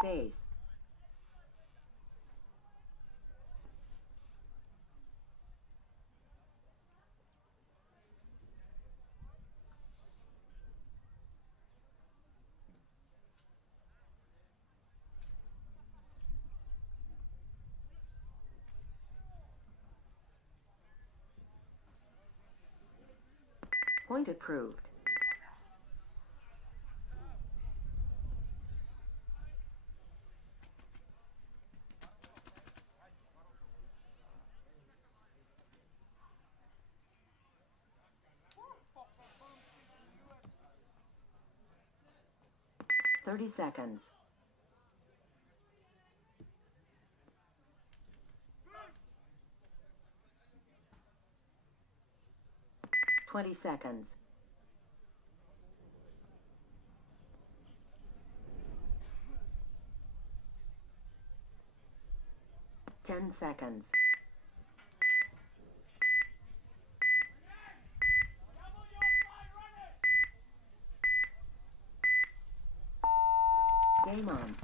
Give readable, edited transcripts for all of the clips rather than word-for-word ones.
Base. Point approved. Thirty seconds. 20 seconds. 10 seconds. Game on.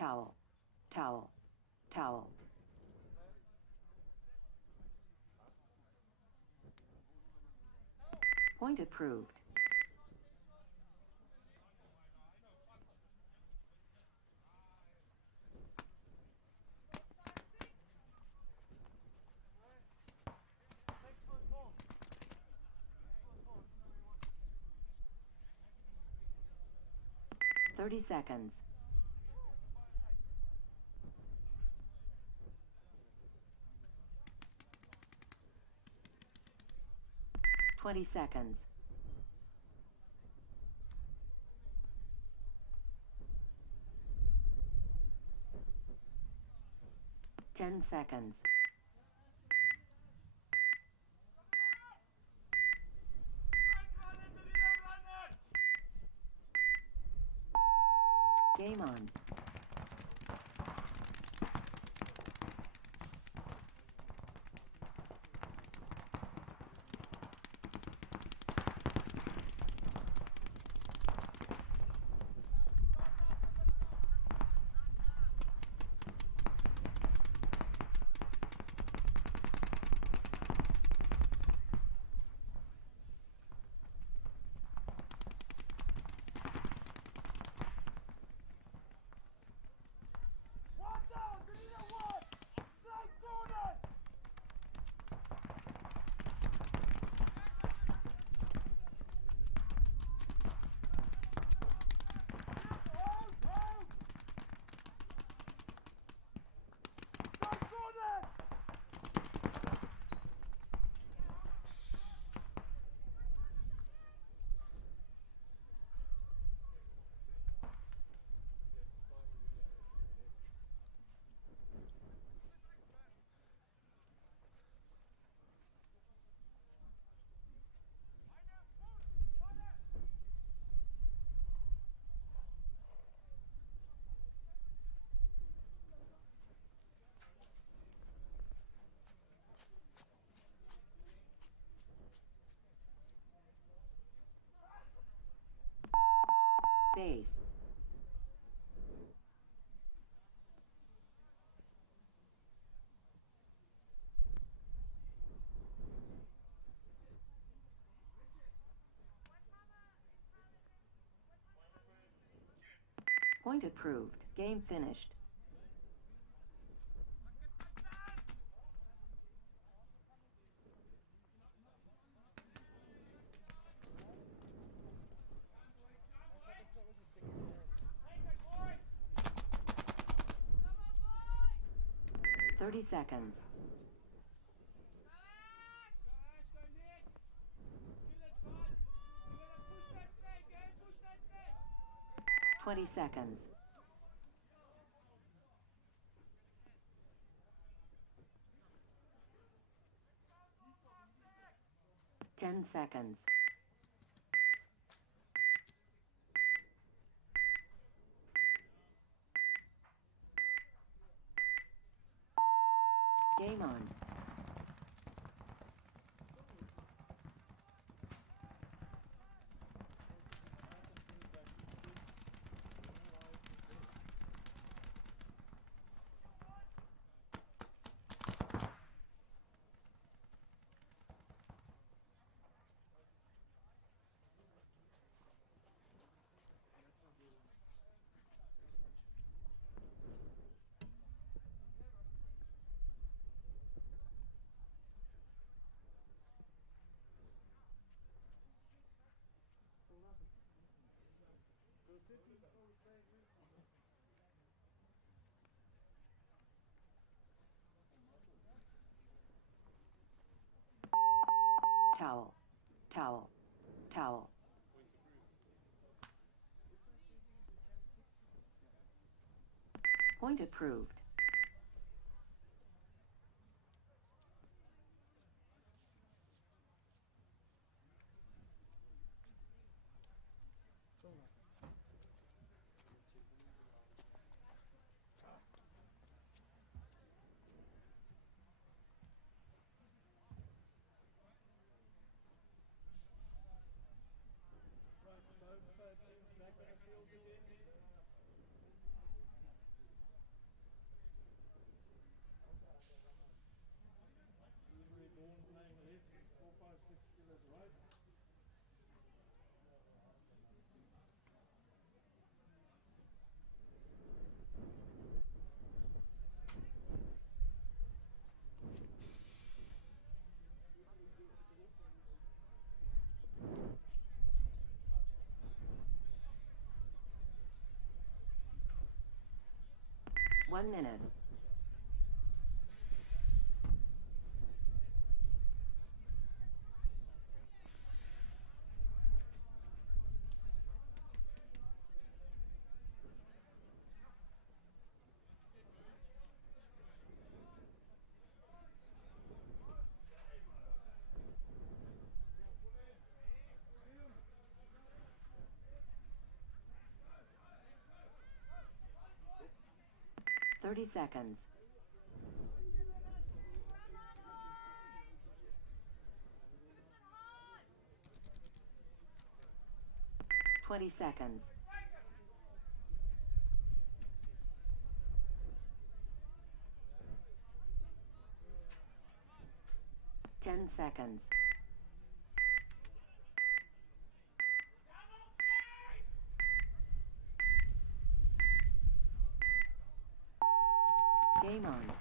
Towel, towel, towel. Point approved. Thirty seconds. 20 seconds. 10 seconds. Game on. Base. Point approved. Game finished. Thirty seconds. 20 seconds. 10 seconds. Game on. Towel. Towel. Towel. Point approved. One minute. Thirty seconds. 20 seconds. 10 seconds. Game on.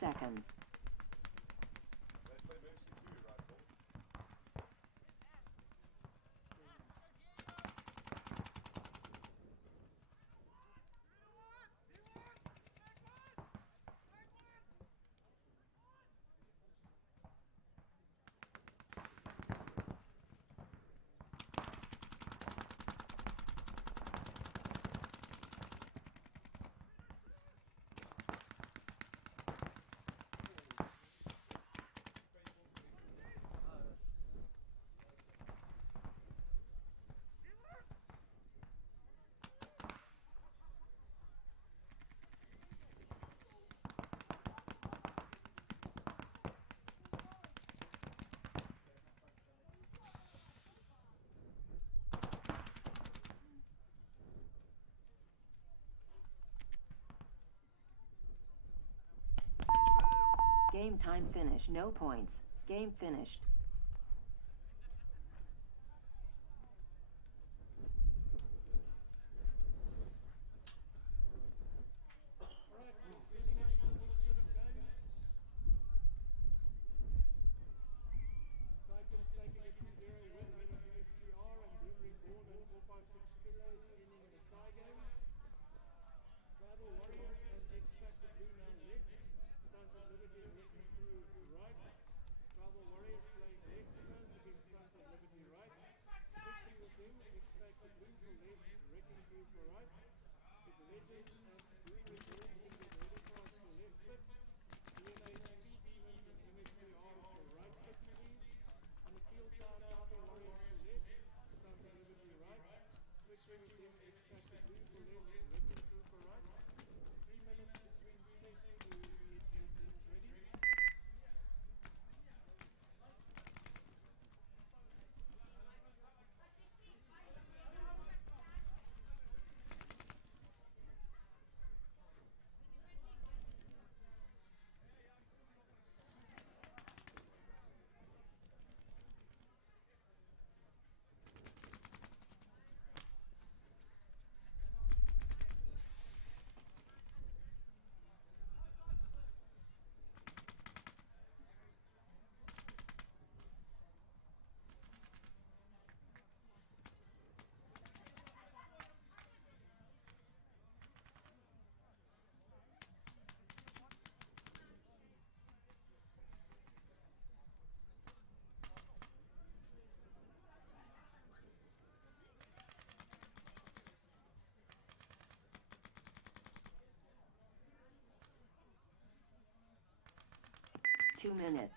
Seconds. Game time finish. No points. Game finished. Two minutes.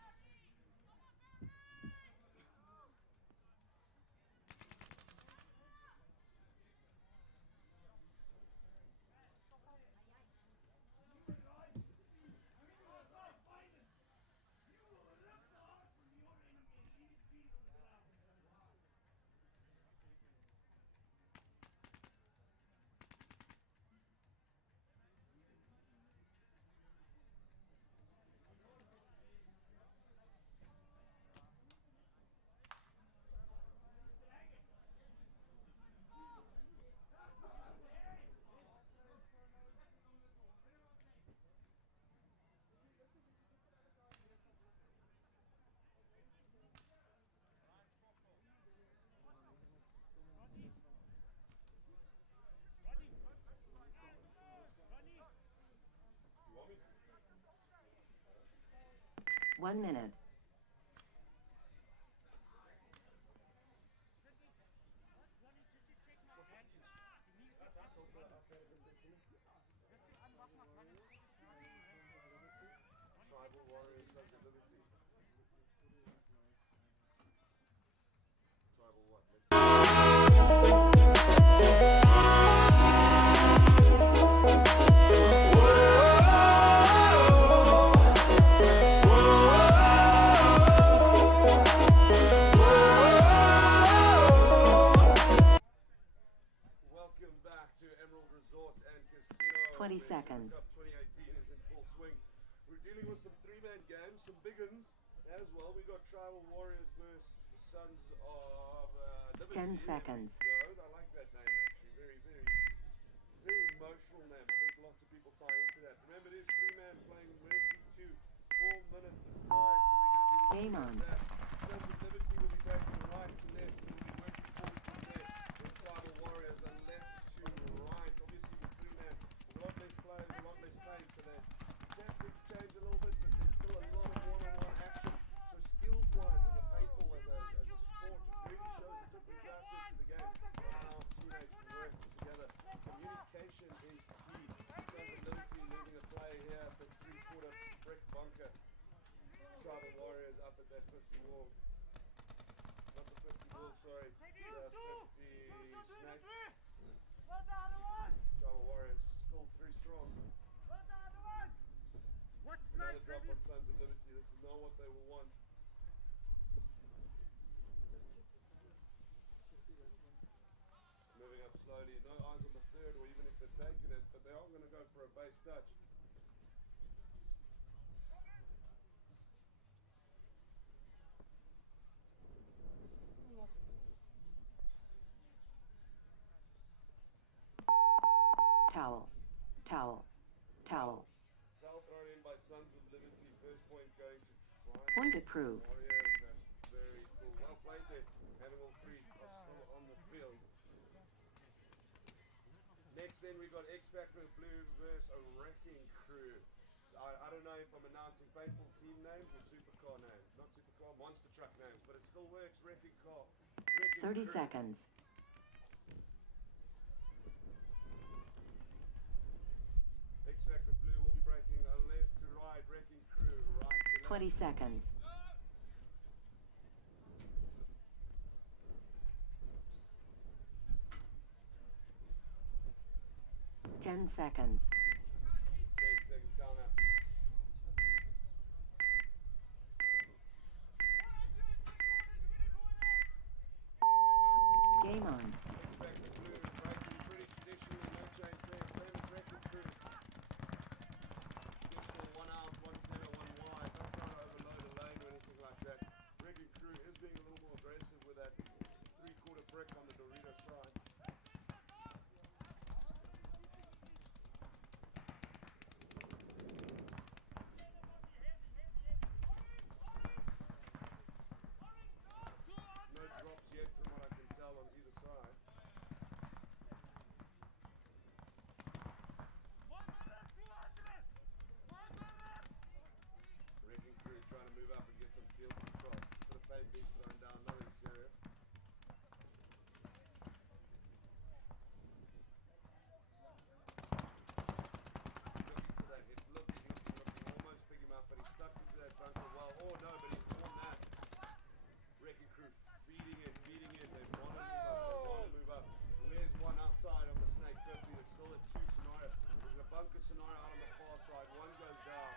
One minute. Welcome back to Emerald Resort and Casino. 20 seconds. Cup 2018 is in full swing. We're dealing with some three-man games, some big uns as well. We got Tribal Warriors versus the Sons of Liberty. 10 seconds. I like that name actually. Very emotional name. I think lots of people tie into that. Remember, it is three-man playing Mercy 2, 4 minutes aside. So we're going to be Game on. that. Sons of Liberty will be breaking right to left. We'll be working forward to left. With Tribal Warriors are left to right. Obviously, with three-man, a lot less players, a lot less pace. So that tactics change a little bit, but there's still a lot of one-on-one action. So skills-wise, as a paintball, as a sport, it really shows a different facet to the game on how teammates can work together. Communication is key. Sons of Liberty leading the play here at the three-quarter brick bunker. Tribal Warriors up at that 50 wall. Not the 50 wall, sorry. The 50 snake. Tribal Warriors still very strong. Another drop on Sons of Liberty. This is not what they will want. Moving up slowly. No eyes on the third, or even if they're taking it, but they are going to go for a base touch. Towel. Towel. Towel. Towel thrown in by Sons of Liberty. First point going to Triangle Point approved. Warriors. That's very cool. Well played there. Having all three are still on the field. Next then we got X Factor Blue versus a Wrecking Crew. I don't know if I'm announcing Paintball team names or supercar names. Not supercar, monster truck names, but it still works. Wrecking car. Wrecking 30 Crew. seconds. X Factor Blue will be breaking a left to right. Wrecking Crew right to left. 20 seconds. Ten seconds. 10-second counter. Game on. X Factor Blue is breaking pretty traditionally. No change there. Same as Wrecking Crew. Traditional 1 out, 1 center, 1 wide. Not trying to overload a lane or anything like that. Wrecking Crew is being a little more aggressive with that 3/4 brick on the Dorito side. No drops yet from what I can tell on either side. Wrecking Crew trying to move up and get some field control. Could have played being thrown down, nothing serious. Looking for that hit, looking, almost pick him up, but he's stuck into that bunker well. Oh no, but he's won that. Wrecking Crew feeding it, they want to move up. Where's one outside on the snake? Perfect, it's still a 2 scenario. There's a bunker scenario out on the far side, one goes down.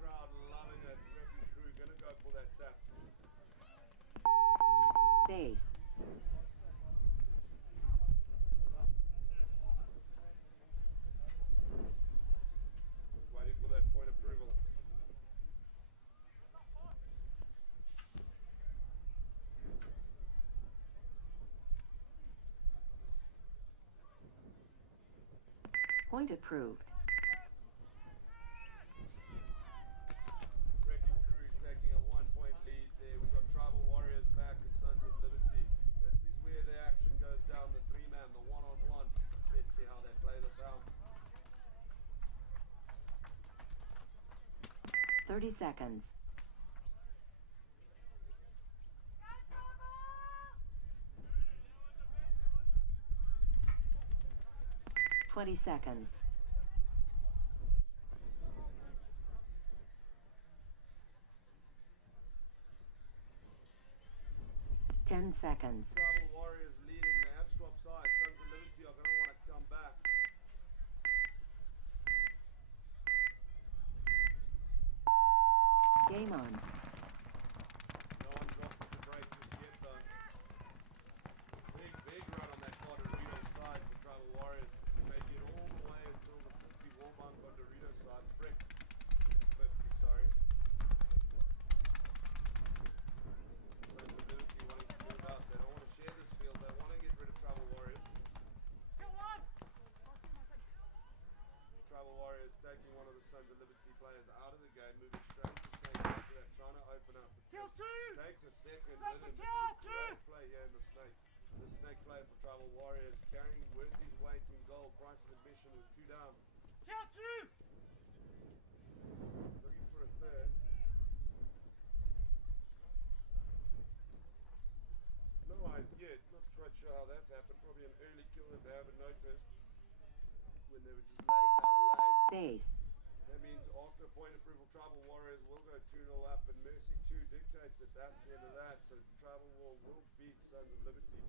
Crowd loving it. Wrecking Crew gonna go for that tap. Base. Waiting for that point approval. Point approved. Wrecking Crew taking a 1-point lead there. We've got Tribal Warriors back at Sons of Liberty. This is where the action goes down. The 3-man, the 1-on-1. Let's see how they play this out. 30 seconds. Twenty seconds. 10 seconds. Tribal Warriors leading. They have swapped sides. Sons of Liberty are going to want to come back. Game on. No one dropped the break just yet though. Big run on that far Dorito side for Tribal Warriors. They get all the way until the 50 warm up on Dorito side. Brick. 50, sorry. Sons of Liberty wanting to move up. They don't want to share this field. They want to get rid of Tribal Warriors. Tribal Warriors taking one of the Sons of Liberty players out of the game, moving straight to Snake after that, trying to open up. Takes a second. Great play here in the Snake. The Snake player for Tribal Warriors carrying worth his weight in gold. Price of admission is 2 down. Looking for a third. No eyes yet. Not quite sure how that happened. Probably an early kill that they haven't noticed when they were just laying down a lane. Base. That means after point approval, Tribal Warriors will go 2-0 up, and Mercy 2 dictates that that's the end of that. So Tribal War will beat Sons of Liberty.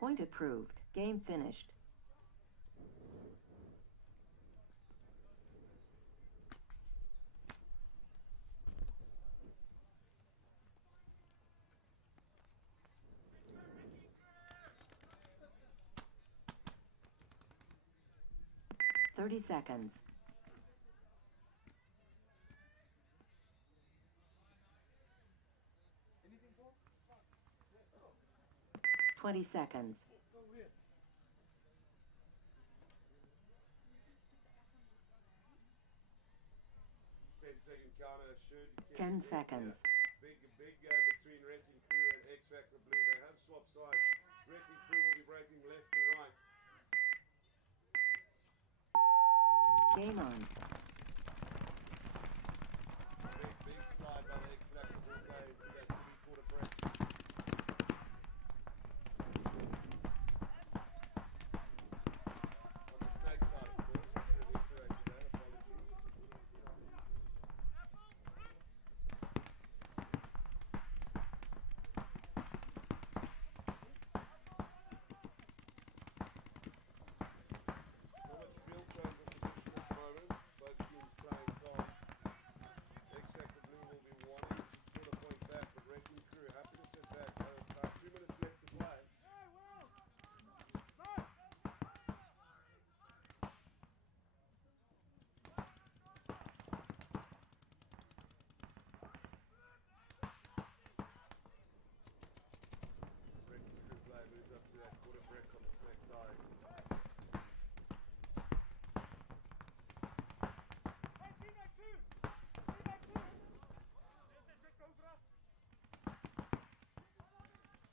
Point approved. Game finished. Thirty seconds. 20 seconds. 10-second counter should. 10 seconds. Big game between Wrecking Crew and X Factor Blue. They have swapped sides. Wrecking Crew will be breaking left to right. Game on. Big slide by the X Factor Blue players to that 3/4 break. On the snake side, of course. Should have iterated that. Apologies. Not much field transition at the moment. Both teams playing calm. X Factor Blue will be wanting to put a point back, but Wrecking Crew happy to sit back. About 2 minutes left to play. Wrecking Crew player moves up to that quarter break on the snake side.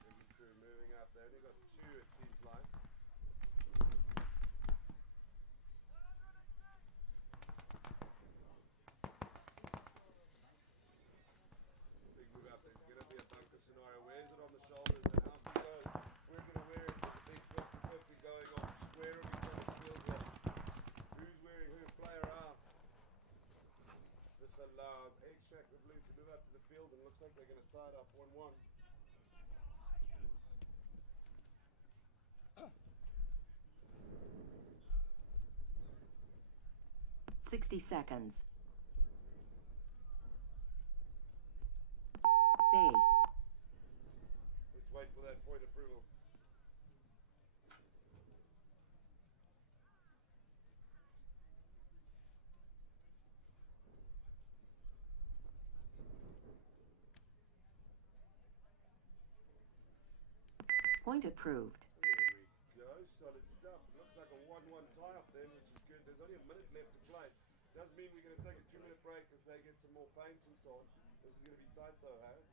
Wrecking Crew moving up. They only got 2 it seems like. Big move up. There's going to be a bunker scenario. Wears it on the shoulders and out he goes. We're going to wear it with the big 50-50 going on. Square of each other's field here. Who's wearing who? Player out. This allows X Factor Blue to move up to the field and looks like they're going to tie it up 1-1. Sixty seconds. Base. Let's wait for that point approval. Point approved. There we go, solid stuff. It looks like a 1-1 tie-up then, which is good. There's only a minute left to play. Does mean we're going to take a 2-minute break as they get some more paint and so on. This is going to be tight though, hey?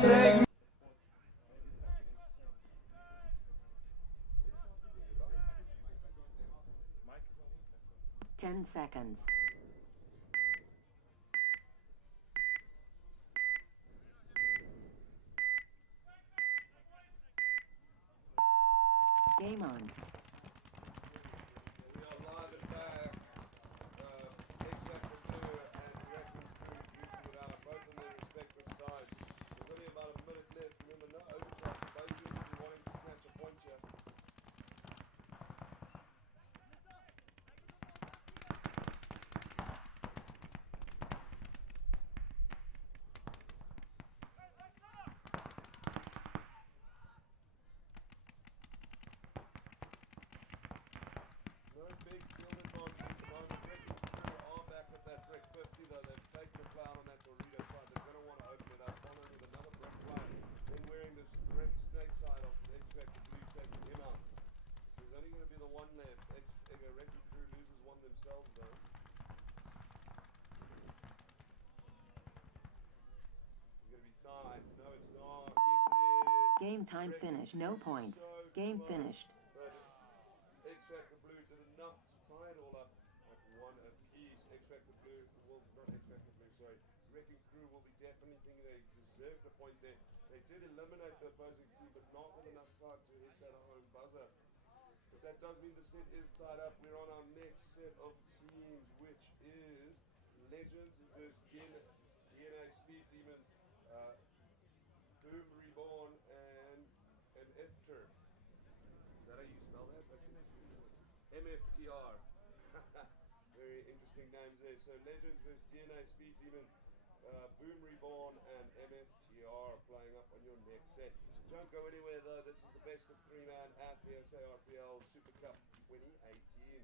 take 10 seconds. Game on. We are live and back. X-Factor 2 and Raptors duty without both on their respective sides. There's only about a minute left. Remember, no overtime. Both teams will be wanting to snatch a point here. No big field advantage at the moment. Raptors are back at that brick 50 though. They've taken the cloud on that Torito side. They're going to want to open it up. Following with another brick play. Then wearing this brick snake side of the X-Factor blue, taking him out. There's only going to be the one left. Raptors crew loses one themselves though. It's going to be tied. No, it's not. Yes, it is. Game time finish. No points. Game finished. But X-Factor Blue did enough to tie it all up at one apiece. X-Factor Blue, well, not X-Factor Blue, sorry. Wrecking Crew will be definitely thinking they deserved the point there. They did eliminate the opposing team, but not with enough time to hit that home buzzer. But that does mean the set is tied up. We're on our next set of teams, which is Legends versus DNA Speed Demons, Boom Reborn, and F-Turn. Is that how you spell that? MFTR. Very interesting names there. So Legends versus DNA Speed Demons, Boom Reborn, and MFTR playing up on your next set. Don't go anywhere though. This is the best of 3-man at the SARPL Super Cup 2018.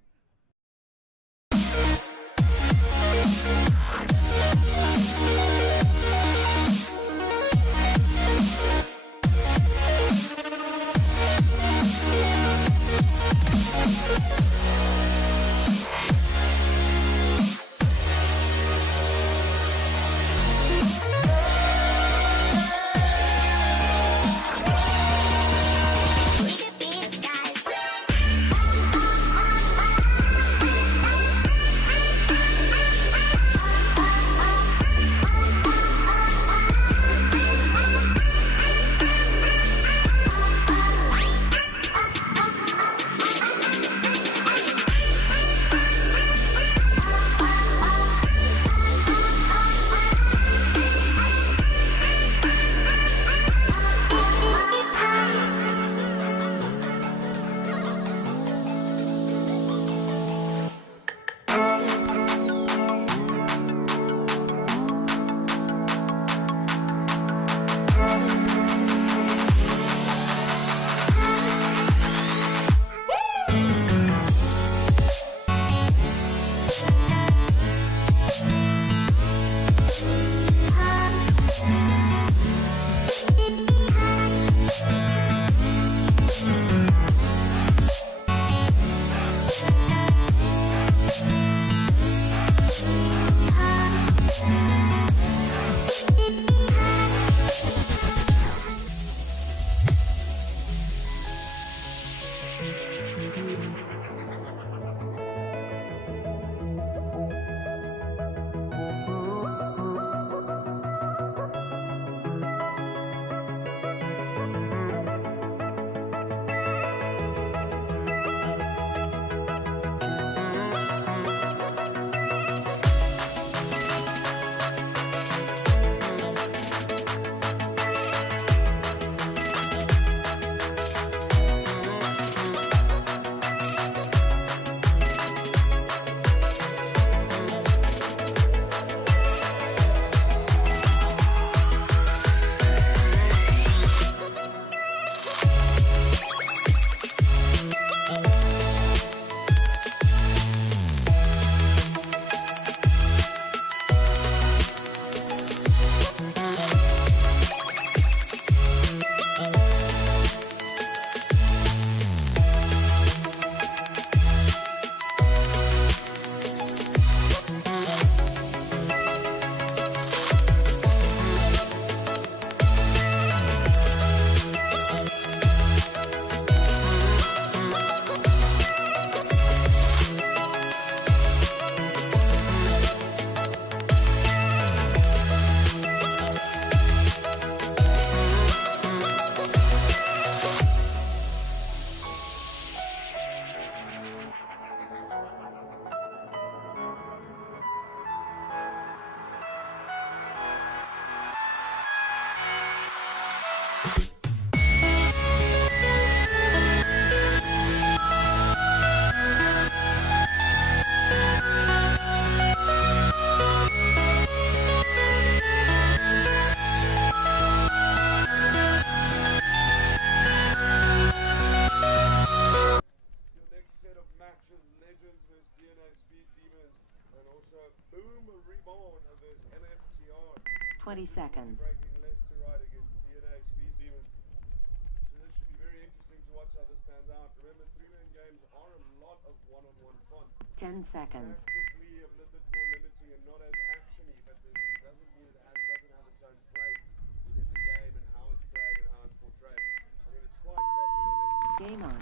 Legends versus DNA Speed Demons, and also Boom Reborn versus MFTR. 20 seconds. Breaking left to right against DNA Speed Demons. So this should be very interesting to watch how this pans out. Remember, 3-man games are a lot of one-on-one fun. 10 seconds. Tactically a little bit more limiting and not as actiony, but this doesn't mean it doesn't have its own place within the game and how it's played and how it's portrayed. I mean, it's quite popular. Game on.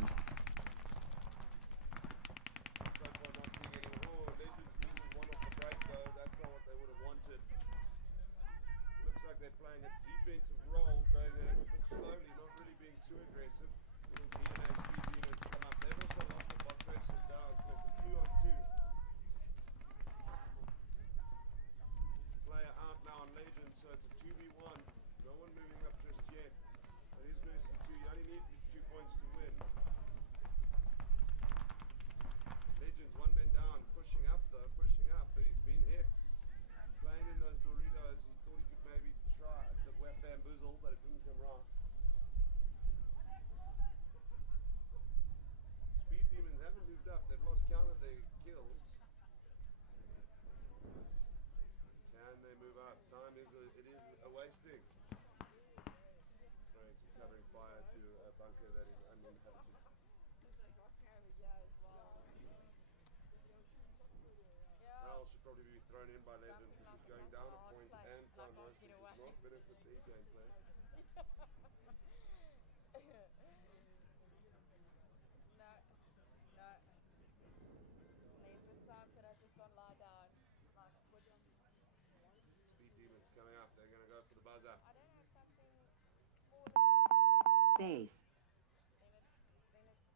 So far not seeing any Legends loses one off the break though. That's not what they would have wanted. Looks like they're playing a defensive role, going a bit slowly, not really being too aggressive. DNA Speed Demons come up. They've also lost the bot person down, so it's a 2-on-2. Player out now on Legends, so it's a 2v1. No one moving up just yet. But he's versus 2. You only need 2 points to win. Legends, 1 man down, pushing up though, pushing up, but he's been hit. Playing in those Doritos, he thought he could maybe try the wet bamboozle, but it didn't come right. Speed Demons haven't moved up, they've lost count of their kills. Can they move up? Time is it is a wasting. Right, it's covering fire to a bunker that is uninhabited. Sal should probably be thrown in by Legends because going down a point and time wasting does not benefit their gameplay. Speed Demons coming up, they're going to go for the buzzer. Base.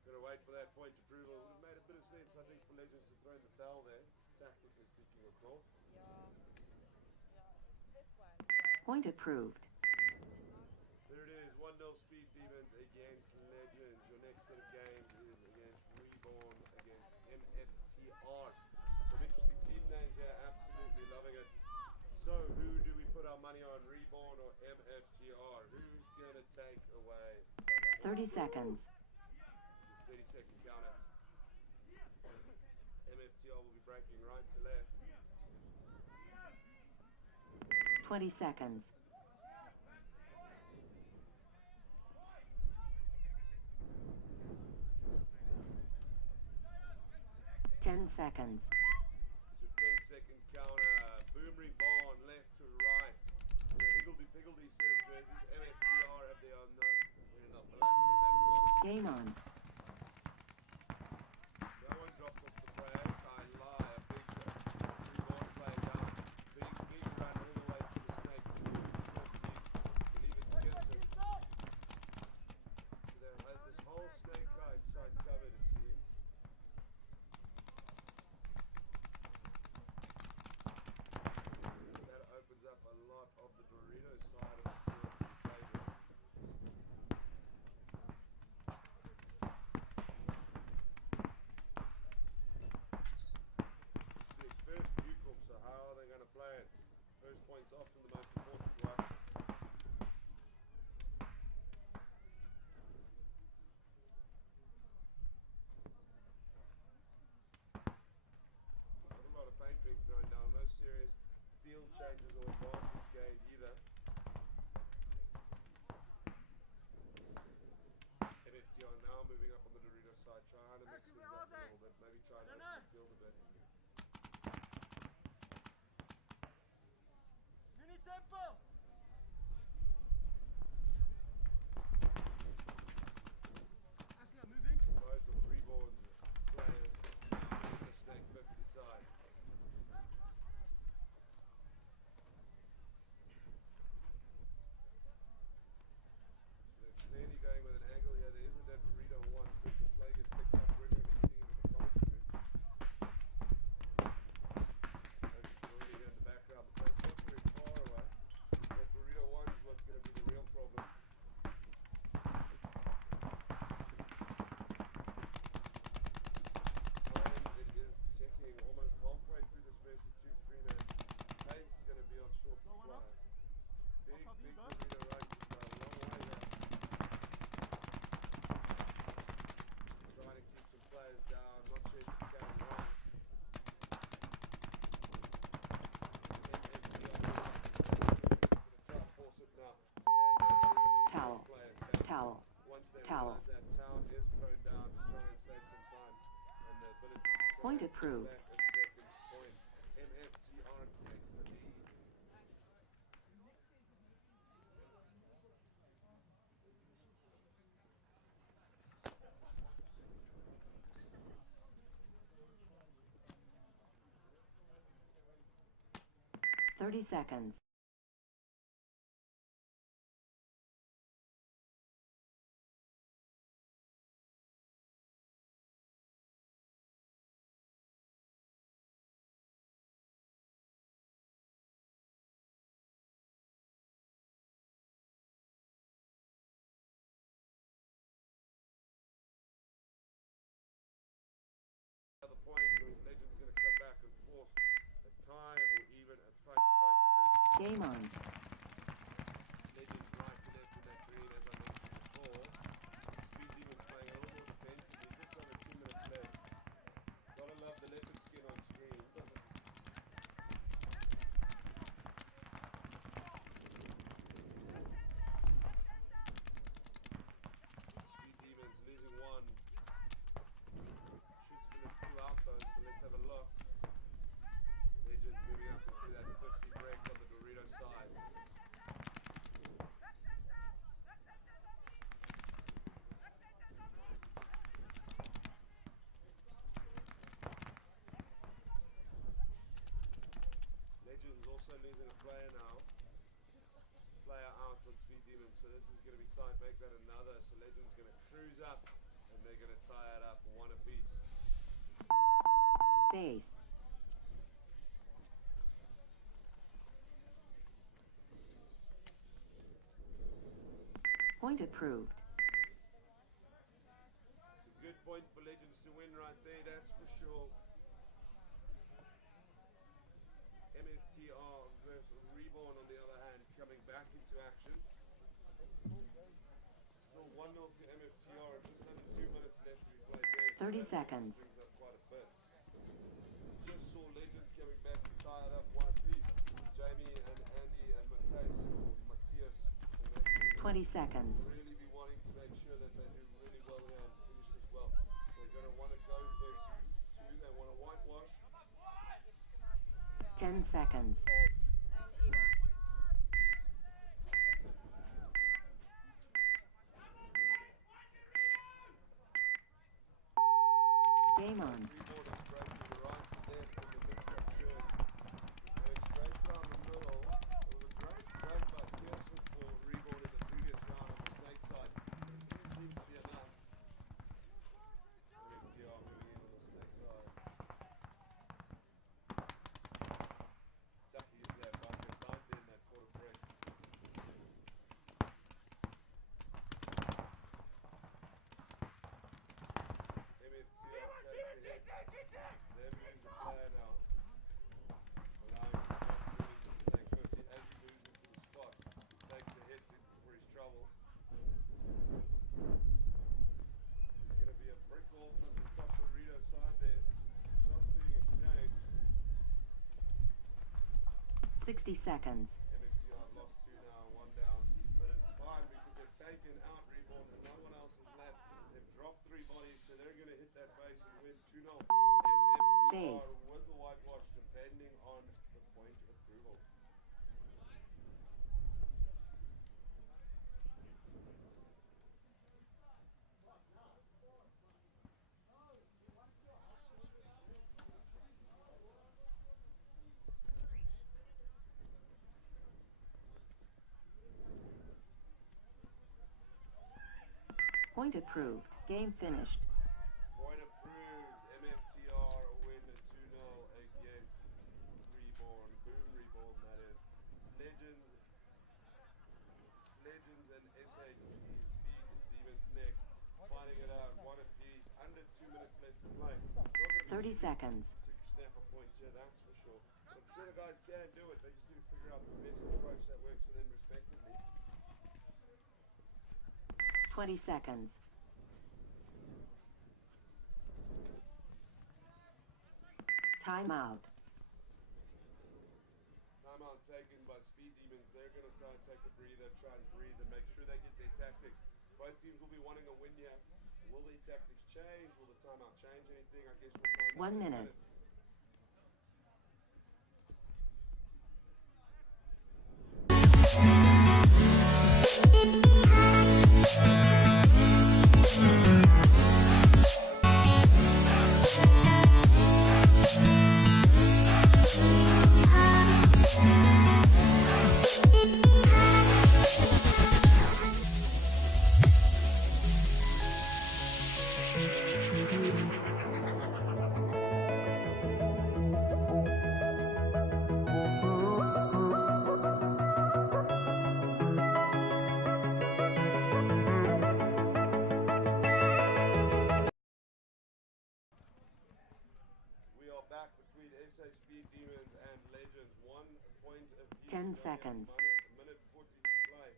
Going to wait for that point approval. It would have made a bit of sense, I think, for Legends to throw in the towel there, tactically speaking, of course. Point approved. There it is, 1-0 Speed Demons against Legends. Your next set of games is against Reborn, against MFTR. Some interesting team names here, absolutely loving it. So, who do we put our money on, Reborn or MFTR? Who's going to take away 30 seconds. 30-second counter. MFTR will be breaking right to left. 20 seconds. 10 seconds. It's your 10-second counter. Boom Reborn left to right. The Higgledy-Piggledy set of jerseys. MFTR have their own note. They're in the black and they've lost. Game on. No one dropped off the flag. I lie. A big Reborn player down. Big run all the way to the snake. Believe it's Gibson. So they have this whole snake side covered, it seems. That opens up a lot of the Dorito side of the field to favor. First neutral, so how are they going to play it? First point's often the most important, right? Not a lot of paint being thrown down, no serious field changes or advantage gained either. MFTR now moving up on the Dorito side, trying to mix things up a little bit, maybe trying to open the field a bit. Tempo! Ashley, moving. Both of Reborn players on the snake 50 side. They're clearly going with an angle here. There isn't that Dorito one, so if the play gets picked up, we're going to be seeing it in the commentary. As you can already hear in the background, the play's not very far away. That Dorito one is what's going to be the real problem. It is ticking almost halfway through this versus 2-3 man. Pace is going to be on short supply. Big Dorito run, a long way here. Trying to keep some players down, not sure if you can run. Foul. As that town is thrown down to try and save some time. And the ability to try Point and approved. get back a second point. MFTR takes the lead. Thirty seconds. Another point, Legends going to come back and force a tie or even a tight aggressive. Game on. Legends right to left in that green, as I mentioned before. Speed Demons playing a little more defensively, just under 2 minutes left. Gotta love the leopard skin on screen. Speed Demons losing one. Shoots them in 2 outbounds, so let's have a look. Legends moving up into that 50 break on the Dorito side. Legends also losing a player now. Player out on Speed Demons, so this is going to be tight. Make that another. So Legends going to cruise up, and they're going to tie it up one apiece. Base. Point approved. It's a good point for Legends to win right there, that's for sure. MFTR versus Reborn on the other hand, coming back into action. Still 1-0 to MFTR, just under 2 minutes left to be played there. 30 seconds. Brings up quite a bit. Just saw Legends coming back to tie it up one apiece. Jamie and Andy and Matthias. 20 seconds. Really be wanting to make sure that they do really well there and finish this well. They're going to want to go there too. They want to whitewash. 10 seconds. Game on. Reboard is straight to the right to left in the mid-structure. Going straight down the middle. It was a great break by Pearson for Reboard in the previous round on the snake side. But it didn't seem to be enough. MFTR moving in on the snake side. Tough to use that bucket line in that quarter break. MFTR takes the hit. They're moving the player now. Allowing him to stay close. As he moves into the spot, takes the hit for his trouble. There's going to be a brick wall from the top Dorito side there. Shots being exchanged. 60 seconds. MFTR lost 2 now, 1 down. But it's fine because they've taken out Reborn and no one else is left. They've dropped 3 bodies, so they're going to hit that base and win 2-0. MFTR Base. with the whitewash depending on the point approval. Point approved. Game finished. Point approved. MFTR win the 2-0 against Reborn. Boom Reborn, that is. Legends and SARPL Stevens next. Fighting it out. One apiece. Under 2 minutes left to play. 30 seconds. To snap a point here, that's for sure. But I'm sure the guys can do it. They just need to figure out the best approach that works for them respectively. 20 seconds. Timeout. Timeout taken by Speed Demons. They're going to try and take a breather, try and breathe and make sure they get their tactics Both teams will be wanting a win here. Will the tactics change? Will the timeout change anything? I guess we'll find out 1 in a minute. We are back between SA Speed Demons and Legends. 1 point apiece. 10 seconds. Minute 40 to play.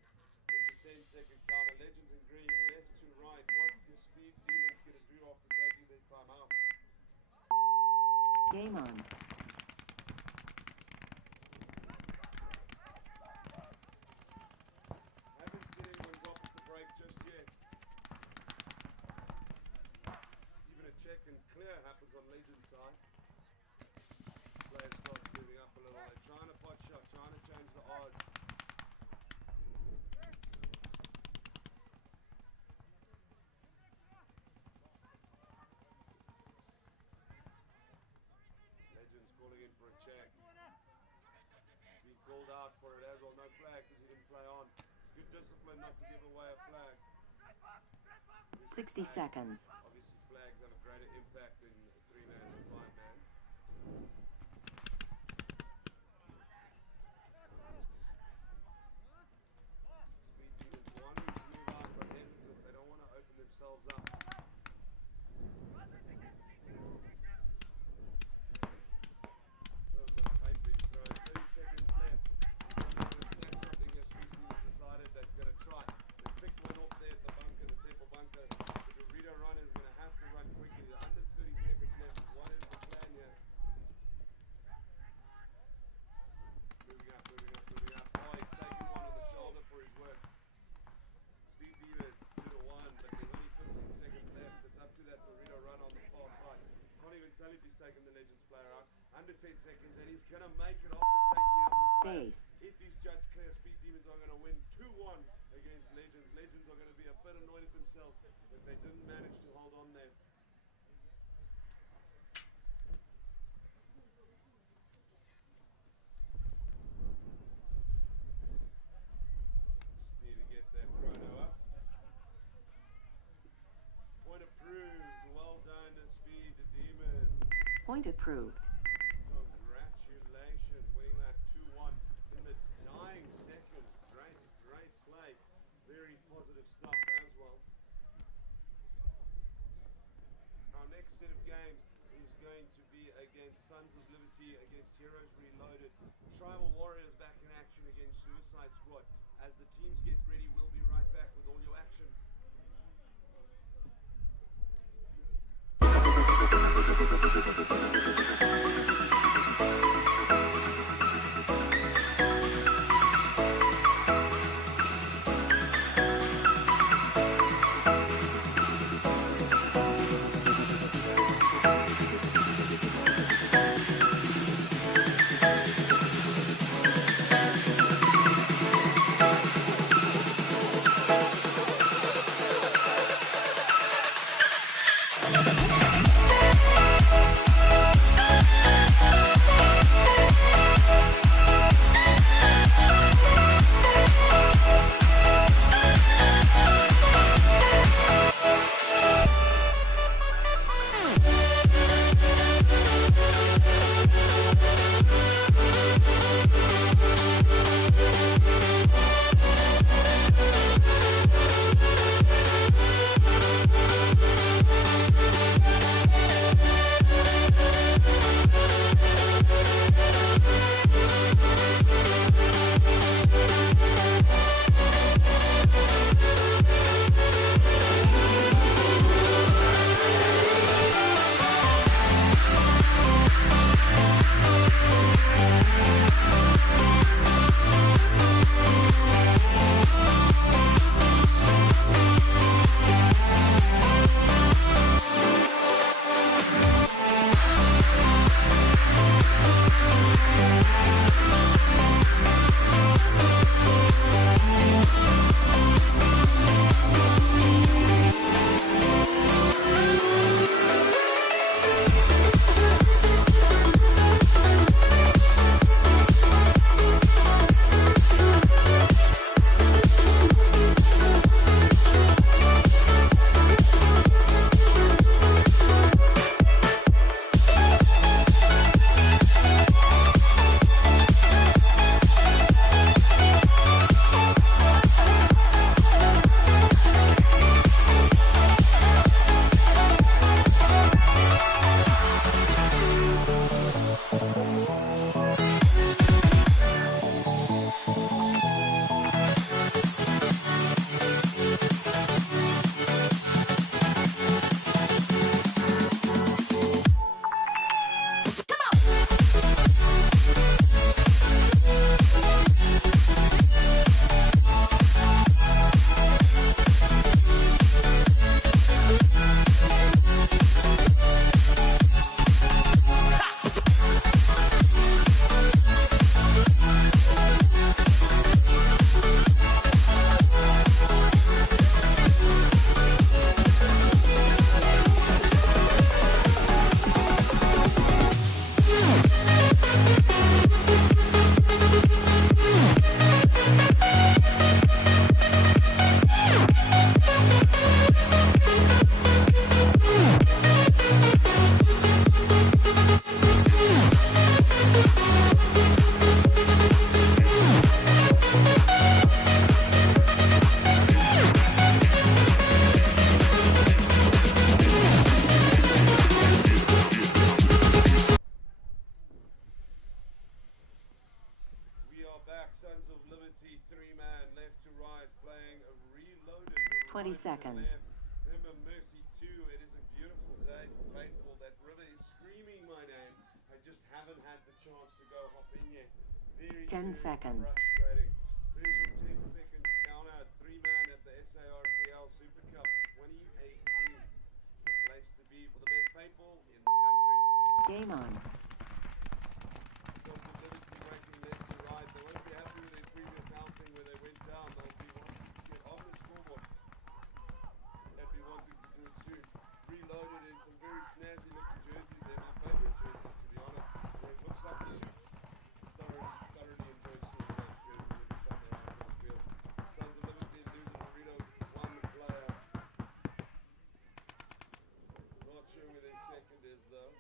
It's a 10-second counter. Legends in green, left to right. What is Speed Demons going to do after taking their time out? Game on. Haven't seen anyone drop at the break just yet. Even a check and clear happens on Legends' side. Players start moving up a little. They're trying to pot shot, trying to change the odds. Legends calling in for a check. He called out for it as well. No flag because he didn't play on. Good discipline not to give away a flag. 60 seconds. Obviously flags have a greater impact than 3-man and 5-man. Speed Demons wanting to move out but hesitant. They don't want to open themselves up. Those are Paintball throws. 30 seconds left. Something here. Speed Demons decided they're going to try. They picked one off there at the bunker, the temple bunker. The Dorito runner is going to have to run quickly. They're under 30 seconds left. What is the plan here? Moving up, moving up, moving up. Oh, he's taking one on the shoulder for his work. Speed Demons 2-1, but there's only 15 seconds left. It's up to that Dorito run on the far side. Can't even tell if he's taking the Legends player out. Under 10 seconds, and he's going to make it after taking out the player. Base. If he's judged clear, Speed Demons are going to win 2-1 against Legends. Legends are going to be a bit annoyed at themselves that they didn't manage to hold on there. Just need to get that chrono up. Point approved. Well done to Speed Demons. Point approved. Congratulations, winning that 2-1 in the dying seconds. Great, great play. Very positive stuff as well. Our next set of games is going to be against Sons of Liberty, against Heroes Reloaded. Tribal Warriors back in action against Suicide Squad. As the teams get ready, we'll be right back with all your action. 20 seconds. Remember Mercy 2, it is a beautiful day for paintball. That river is screaming my name. I just haven't had the chance to go hop in yet. Very, 10 seconds. frustrating. There's your 10-second counter. 3-man at the SARPL Super Cup 2018. The place to be for the best paintball in the country. Game on. So the Liberty breaking left to right. They won't be happy with their previous outing where they went down. They'll be wanting to get on the scoreboard. They'll be wanting to do it soon. Reloaded in some very snazzy looking jerseys. They're my favorite jerseys, to be honest. Where it looks like a suit. Thoroughly enjoy seeing those jerseys every time they're out on the field. Sons of Liberty losing Doritos, one player. Not sure where their second is though.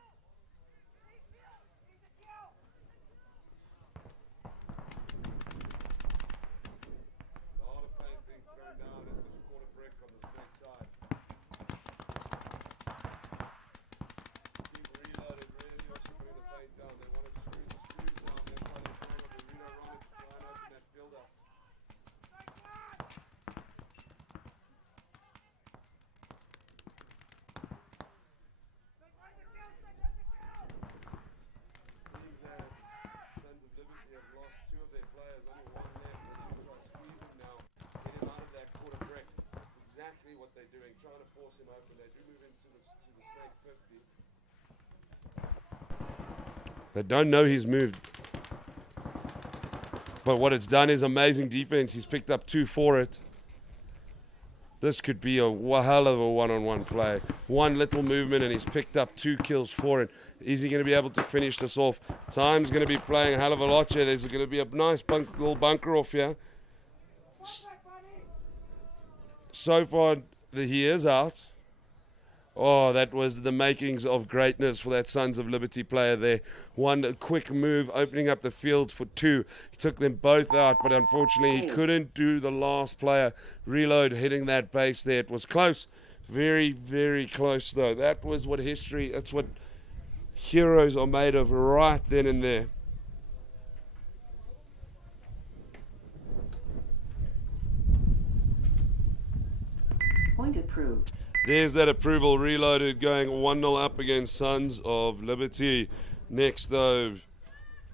A lot of paint being thrown down at this quarter brick on the snake side. Team reloaded, really also putting the paint down. They want to screw the screws down. They're trying to throw the Reno run it to try and open that field up. Seems that Sons of Liberty have lost two of their players, only one left. They're going to try to squeeze him now, get him out of that quarter brick. That's exactly what they're doing, trying to force him open. They do move into the snake 50. They don't know he's moved. But what it's done is amazing defense. He's picked up 2 for it. This could be a hell of a one-on-one play. One little movement and he's picked up 2 kills for it. Is he going to be able to finish this off? Time's going to be playing a hell of a lot here. There's going to be a nice little bunker off here. So far, he is out. Oh, that was the makings of greatness for that Sons of Liberty player there. One quick move, opening up the field for 2. He took them both out, but unfortunately he couldn't do the last player. Reload hitting that base there. It was close. Very, very close, though. That was what history, that's what heroes are made of right then and there. Point approved. There's that approval reloaded going 1-0 up against Sons of Liberty. Next, though,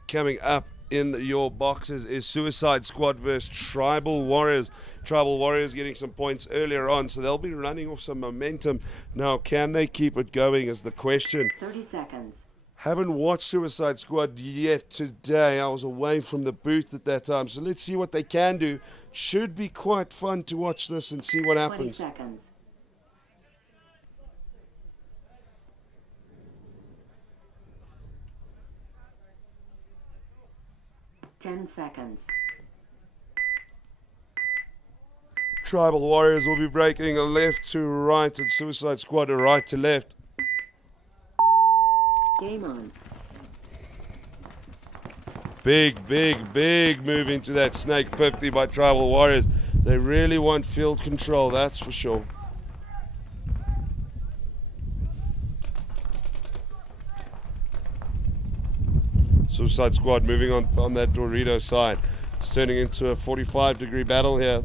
coming up in your boxes is Suicide Squad versus Tribal Warriors. Tribal Warriors getting some points earlier on, so they'll be running off some momentum. Now, can they keep it going is the question. 30 seconds. Haven't watched Suicide Squad yet today. I was away from the booth at that time, so let's see what they can do. Should be quite fun to watch this and see what 20 happens. seconds. 10 seconds. Tribal Warriors will be breaking a left to right and Suicide Squad a right to left. Game on. Big, big, big move into that Snake 50 by Tribal Warriors. They really want field control, that's for sure. Suicide Squad moving on that Dorito side. It's turning into a 45-degree battle here.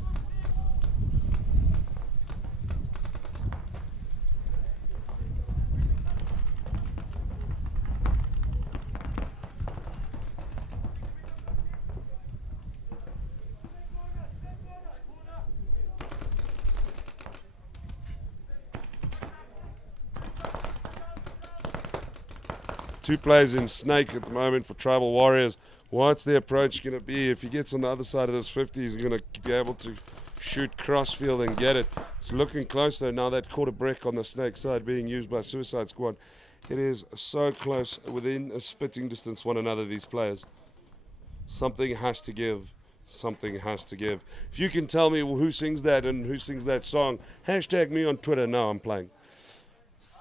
Two players in Snake at the moment for Tribal Warriors. What's the approach going to be? If he gets on the other side of this 50, he's going to be able to shoot crossfield and get it. It's looking close though now, that quarter brick on the Snake side being used by Suicide Squad. It is so close, within a spitting distance one another, these players. Something has to give. Something has to give. If you can tell me who sings that and who sings that song, hashtag me on Twitter. Now I'm playing.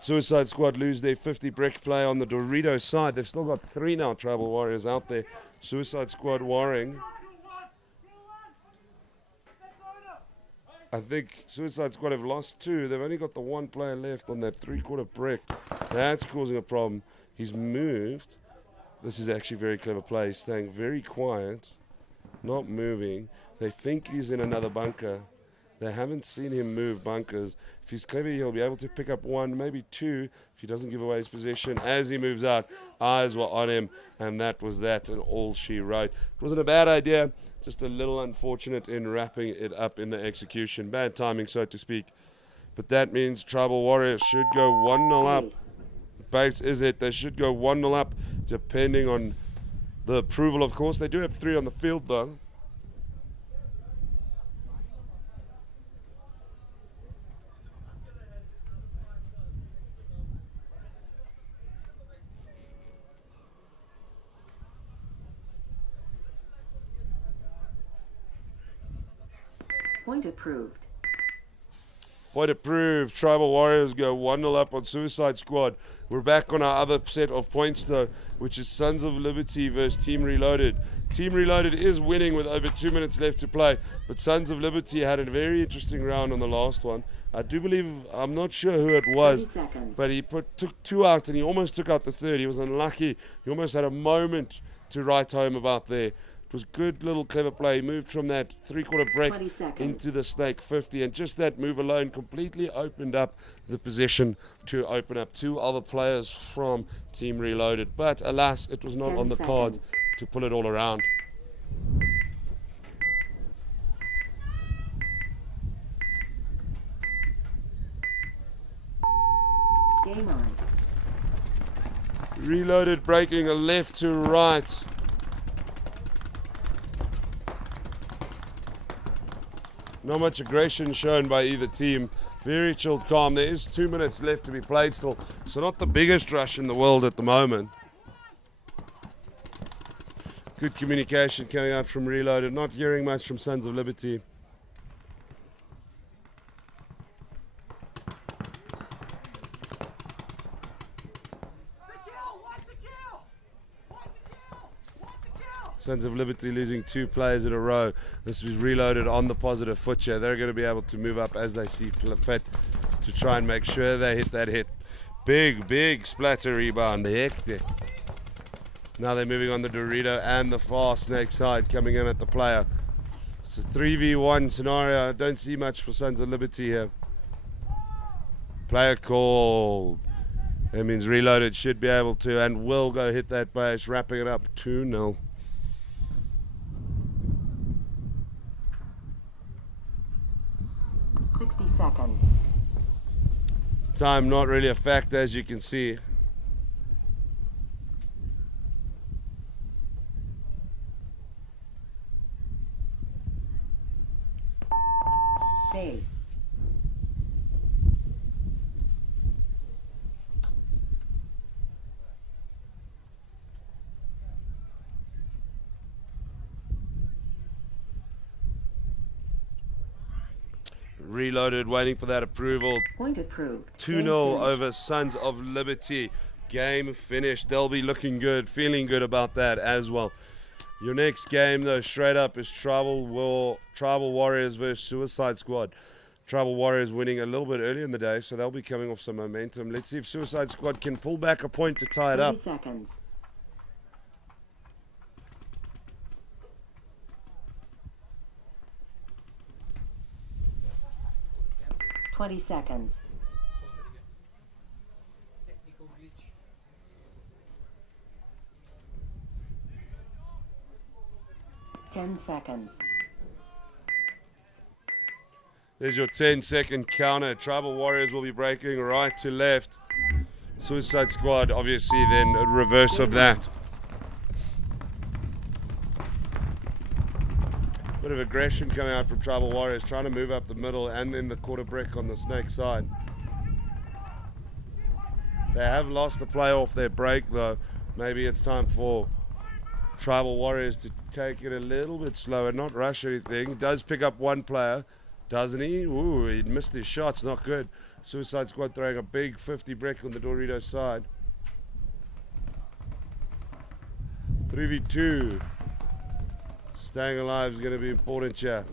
Suicide Squad lose their 50 brick play on the Dorito side. They've still got 3 now, Tribal Warriors out there. Suicide Squad warring. I think Suicide Squad have lost 2. They've only got the 1 player left on that 3/4 brick. That's causing a problem. He's moved. This is actually very clever play. He's staying very quiet, not moving. They think he's in another bunker. They haven't seen him move bunkers. If he's clever, he'll be able to pick up one, maybe two, if he doesn't give away his possession. As he moves out, eyes were on him, and that was that, and all she wrote. It wasn't a bad idea, just a little unfortunate in wrapping it up in the execution. Bad timing, so to speak. But that means Tribal Warriors should go 1-0 up. Base is it. They should go 1-0 up, depending on the approval, of course. They do have 3 on the field, though. Point approved. Point approved. Tribal Warriors go 1-0 up on Suicide Squad. We're back on our other set of points, though, which is Sons of Liberty versus Team Reloaded. Team Reloaded is winning with over 2 minutes left to play, but Sons of Liberty had a very interesting round on the last one. I do believe, I'm not sure who it was, but he took 2 out and he almost took out the third. He was unlucky. He almost had a moment to write home about there. It was good little clever play. He moved from that 3/4 break into the snake 50, and just that move alone completely opened up the position to open up 2 other players from Team Reloaded. But alas, it was not on the cards to pull it all around. Game on. Reloaded breaking a left to right. Not much aggression shown by either team. Very chilled, calm. There is 2 minutes left to be played still, so not the biggest rush in the world at the moment. Good communication coming out from Reloaded. Not hearing much from Sons of Liberty. Sons of Liberty losing 2 players in a row. This was Reloaded on the positive foot here. They're going to be able to move up as they see fit to try and make sure they hit that hit. Big splatter rebound. Hectic. Now they're moving on the Dorito and the far snake side, coming in at the player. It's a 3v1 scenario. I don't see much for Sons of Liberty here. Player called. That means Reloaded should be able to and will go hit that base, wrapping it up 2-0. Seconds. Time not really a factor, as you can see. Base. Reloaded, waiting for that approval. Point approved. 2-0 over Sons of Liberty. Game finished. They'll be looking good, feeling good about that as well. Your next game, though, straight up is Tribal Warriors versus Suicide Squad. Tribal Warriors winning a little bit early in the day, so they'll be coming off some momentum. Let's see if Suicide Squad can pull back a point to tie it up. 30 seconds. Twenty seconds. 10 seconds. There's your 10-second counter. Tribal Warriors will be breaking right to left. Suicide Squad, obviously, then a reverse of that. Bit of aggression coming out from Tribal Warriors, trying to move up the middle and then the 1/4 brick on the snake side. They have lost the play off their break, though. Maybe it's time for Tribal Warriors to take it a little bit slower, not rush anything. Does pick up one player, doesn't he? Ooh, he missed his shots, not good. Suicide Squad throwing a big 50 brick on the Dorito side. 3v2. Staying alive is going to be important here.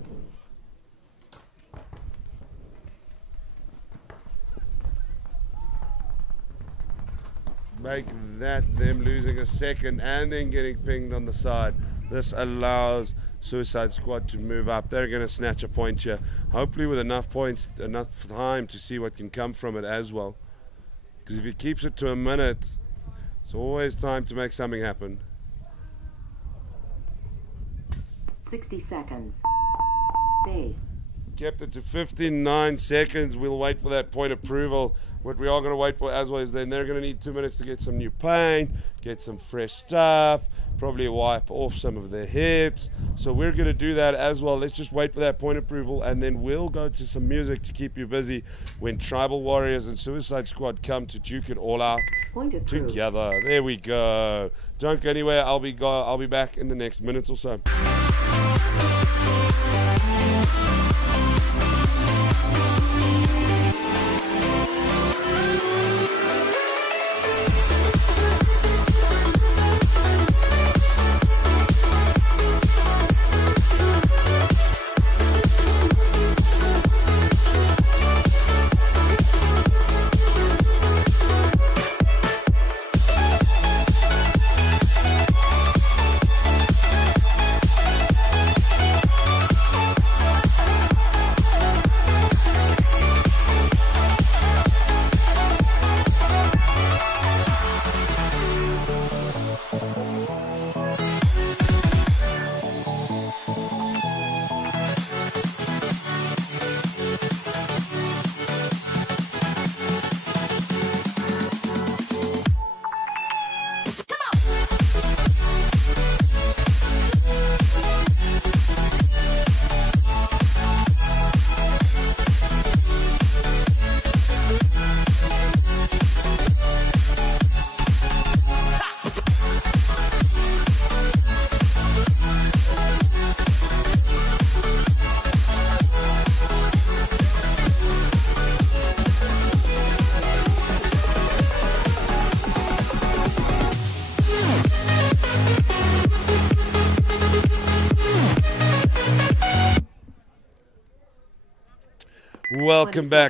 Make that them losing a second and then getting pinged on the side. This allows Suicide Squad to move up. They're going to snatch a point here, hopefully with enough points, enough time to see what can come from it as well. Because if he keeps it to a minute, it's always time to make something happen. 60 seconds. Base. Kept it to 59 seconds. We'll wait for that point approval. What we are going to wait for as well is then they're going to need 2 minutes to get some new paint, get some fresh stuff, probably wipe off some of their hits. So we're going to do that as well. Let's just wait for that point approval, and then we'll go to some music to keep you busy when Tribal Warriors and Suicide Squad come to duke it all out Point approved. together. There we go. Don't go anywhere. I'll be back in the next minute or so.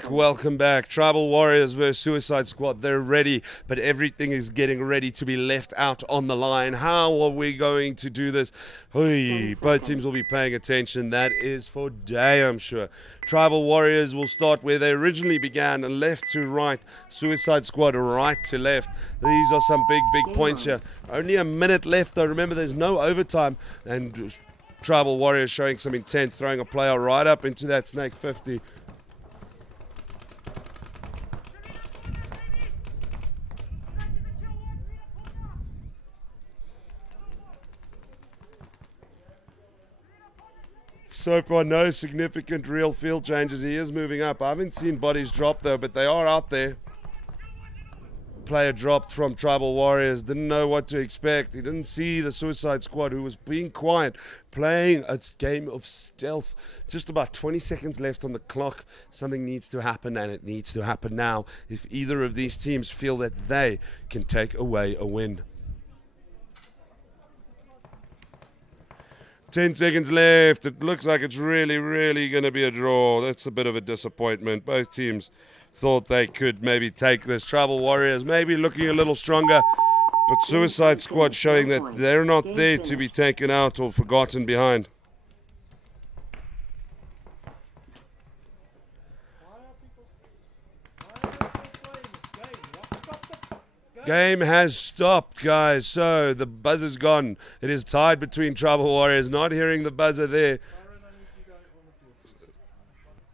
Welcome back. Tribal Warriors versus Suicide Squad. They're ready, but everything is getting ready to be left out on the line. How are we going to do this? Both teams will be paying attention. That is for damn sure. Tribal Warriors will start where they originally began, left to right. Suicide Squad right to left. These are some big points here. Only a minute left though. Remember, there's no overtime, and Tribal Warriors showing some intent, throwing a player right up into that Snake 50. So far, no significant real field changes. He is moving up. I haven't seen bodies drop though, but they are out there. Player dropped from Tribal Warriors. Didn't know what to expect. He didn't see the Suicide Squad, who was being quiet, playing a game of stealth. Just about 20 seconds left on the clock. Something needs to happen, and it needs to happen now if either of these teams feel that they can take away a win. 10 seconds left. It looks like it's really going to be a draw. That's a bit of a disappointment. Both teams thought they could maybe take this. Tribal Warriors maybe looking a little stronger, but Suicide Squad showing that they're not there to be taken out or forgotten behind. Game has stopped, guys. So the buzzer's gone. It is tied between Tribal Warriors. Not hearing the buzzer there.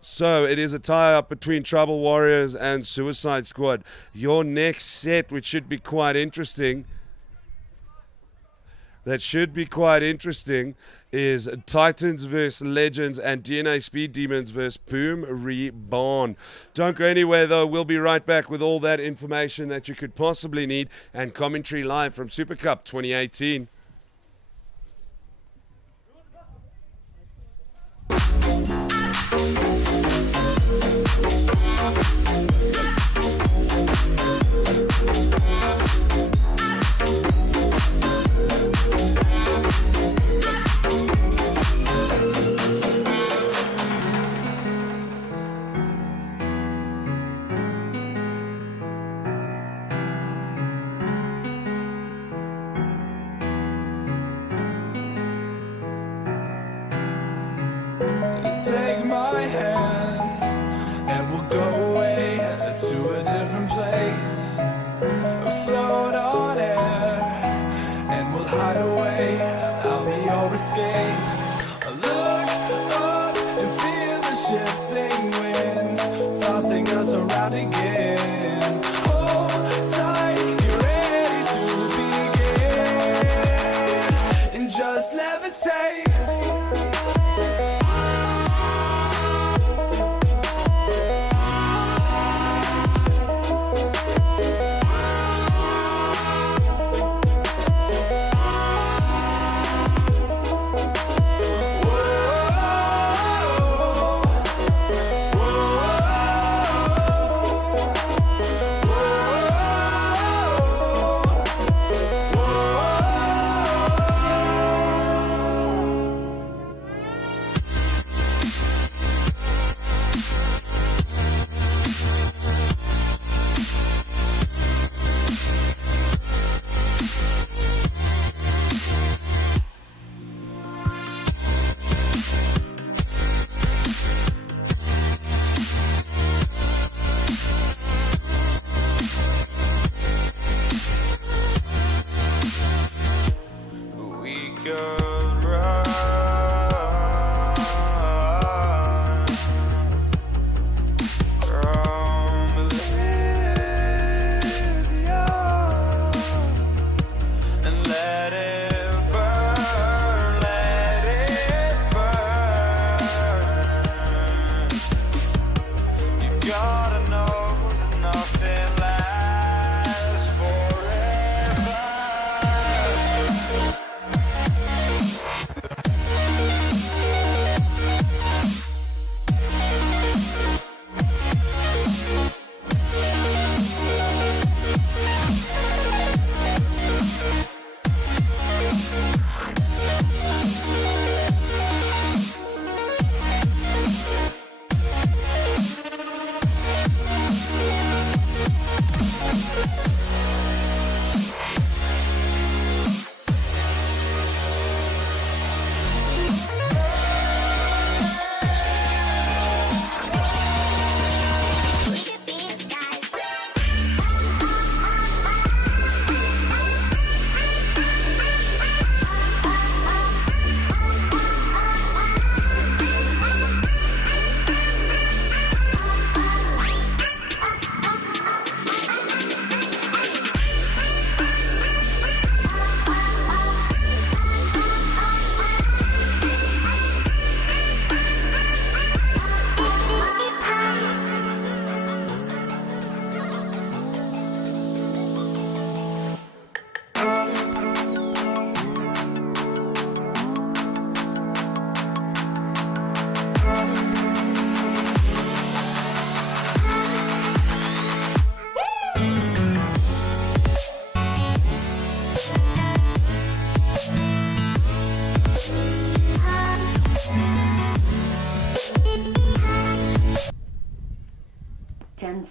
So it is a tie-up between Tribal Warriors and Suicide Squad. Your next set, which should be quite interesting, is Titans versus Legends and DNA Speed Demons versus Boom Reborn. Don't go anywhere though. We'll be right back with all that information that you could possibly need and commentary live from Super Cup 2018. take my hand and we'll go away to a different place, float on air and we'll hide away. I'll be your escape. Look up and feel the shifting winds tossing us around again. Hold tight, get ready to begin, and just levitate.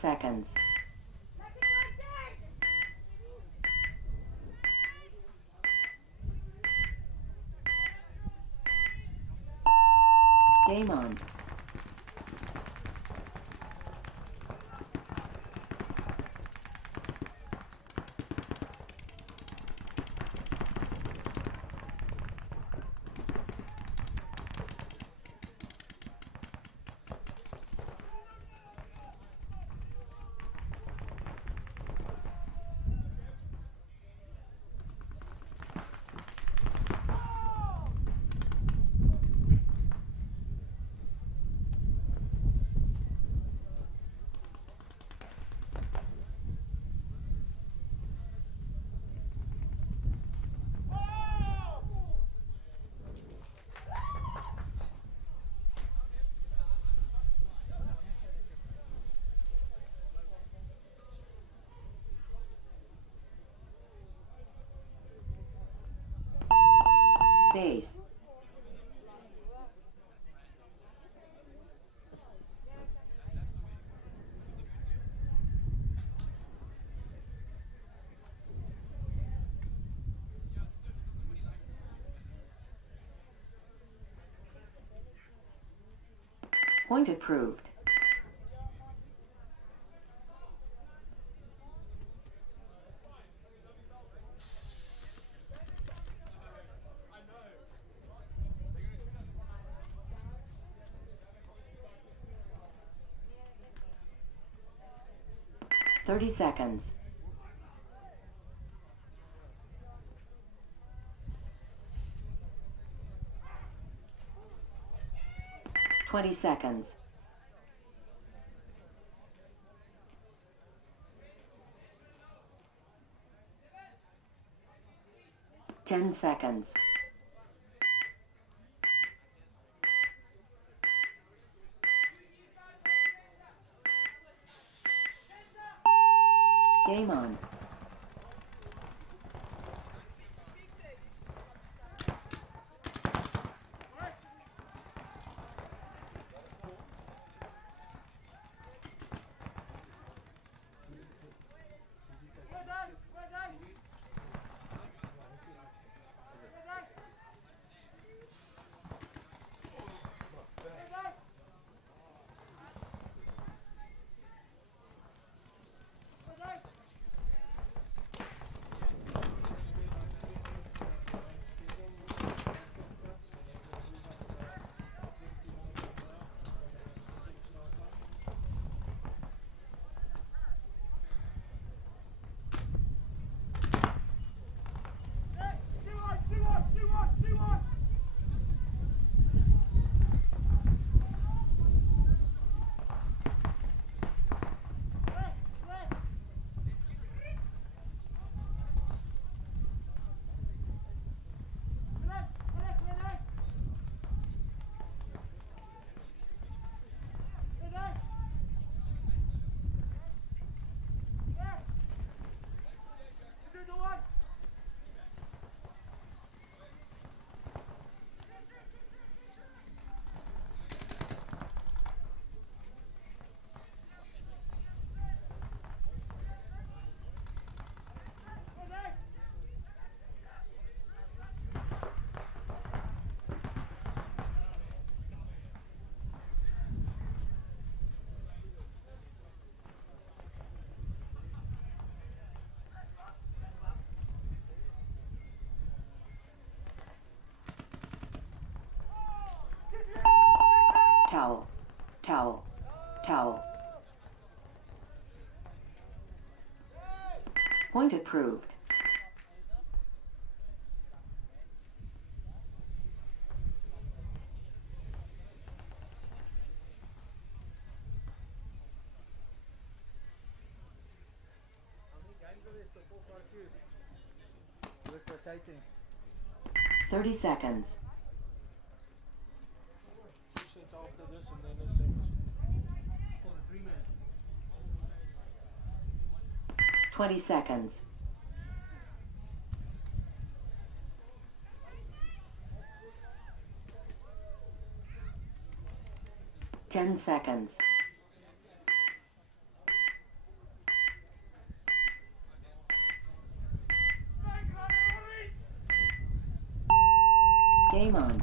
Seconds. Game on. Base. Point approved. Thirty seconds. Twenty seconds. 10 seconds. Game on. Towel, towel, towel. Point approved. Rotating. 30 seconds. After this and then a 6. For the 3 man. 20 seconds. Ten seconds. Game on.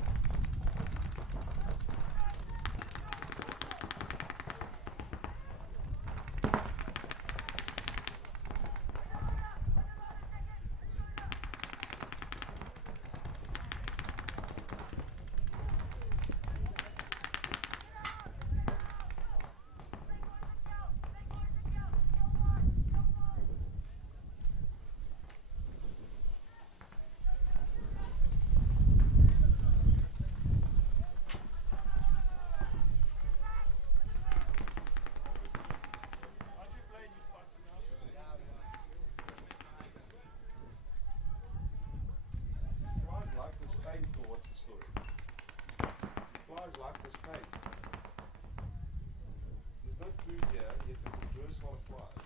What's the story? Flies like this paint. There's no food here, yet there's a joyous lot of flies.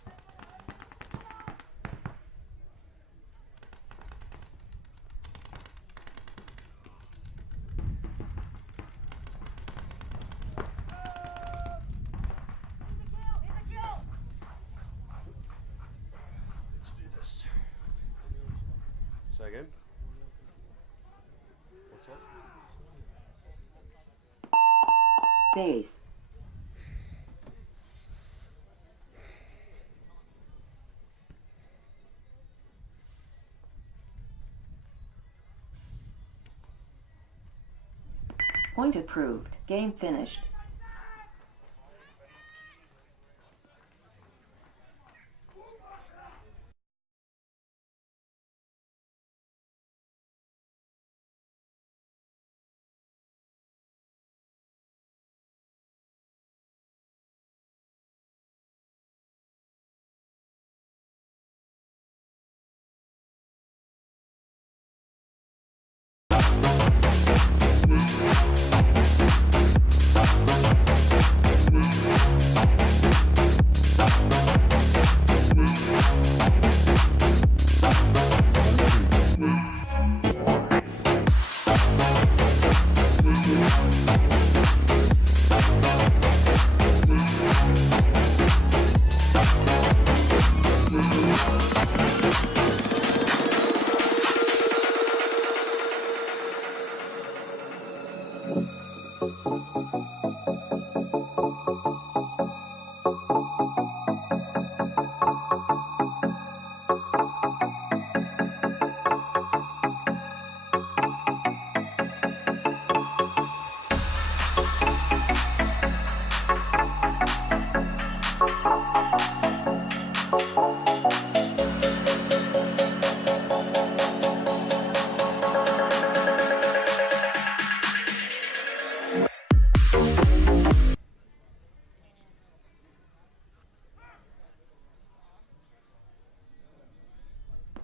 Let's do this. Say again? Base. Point approved. Game finished.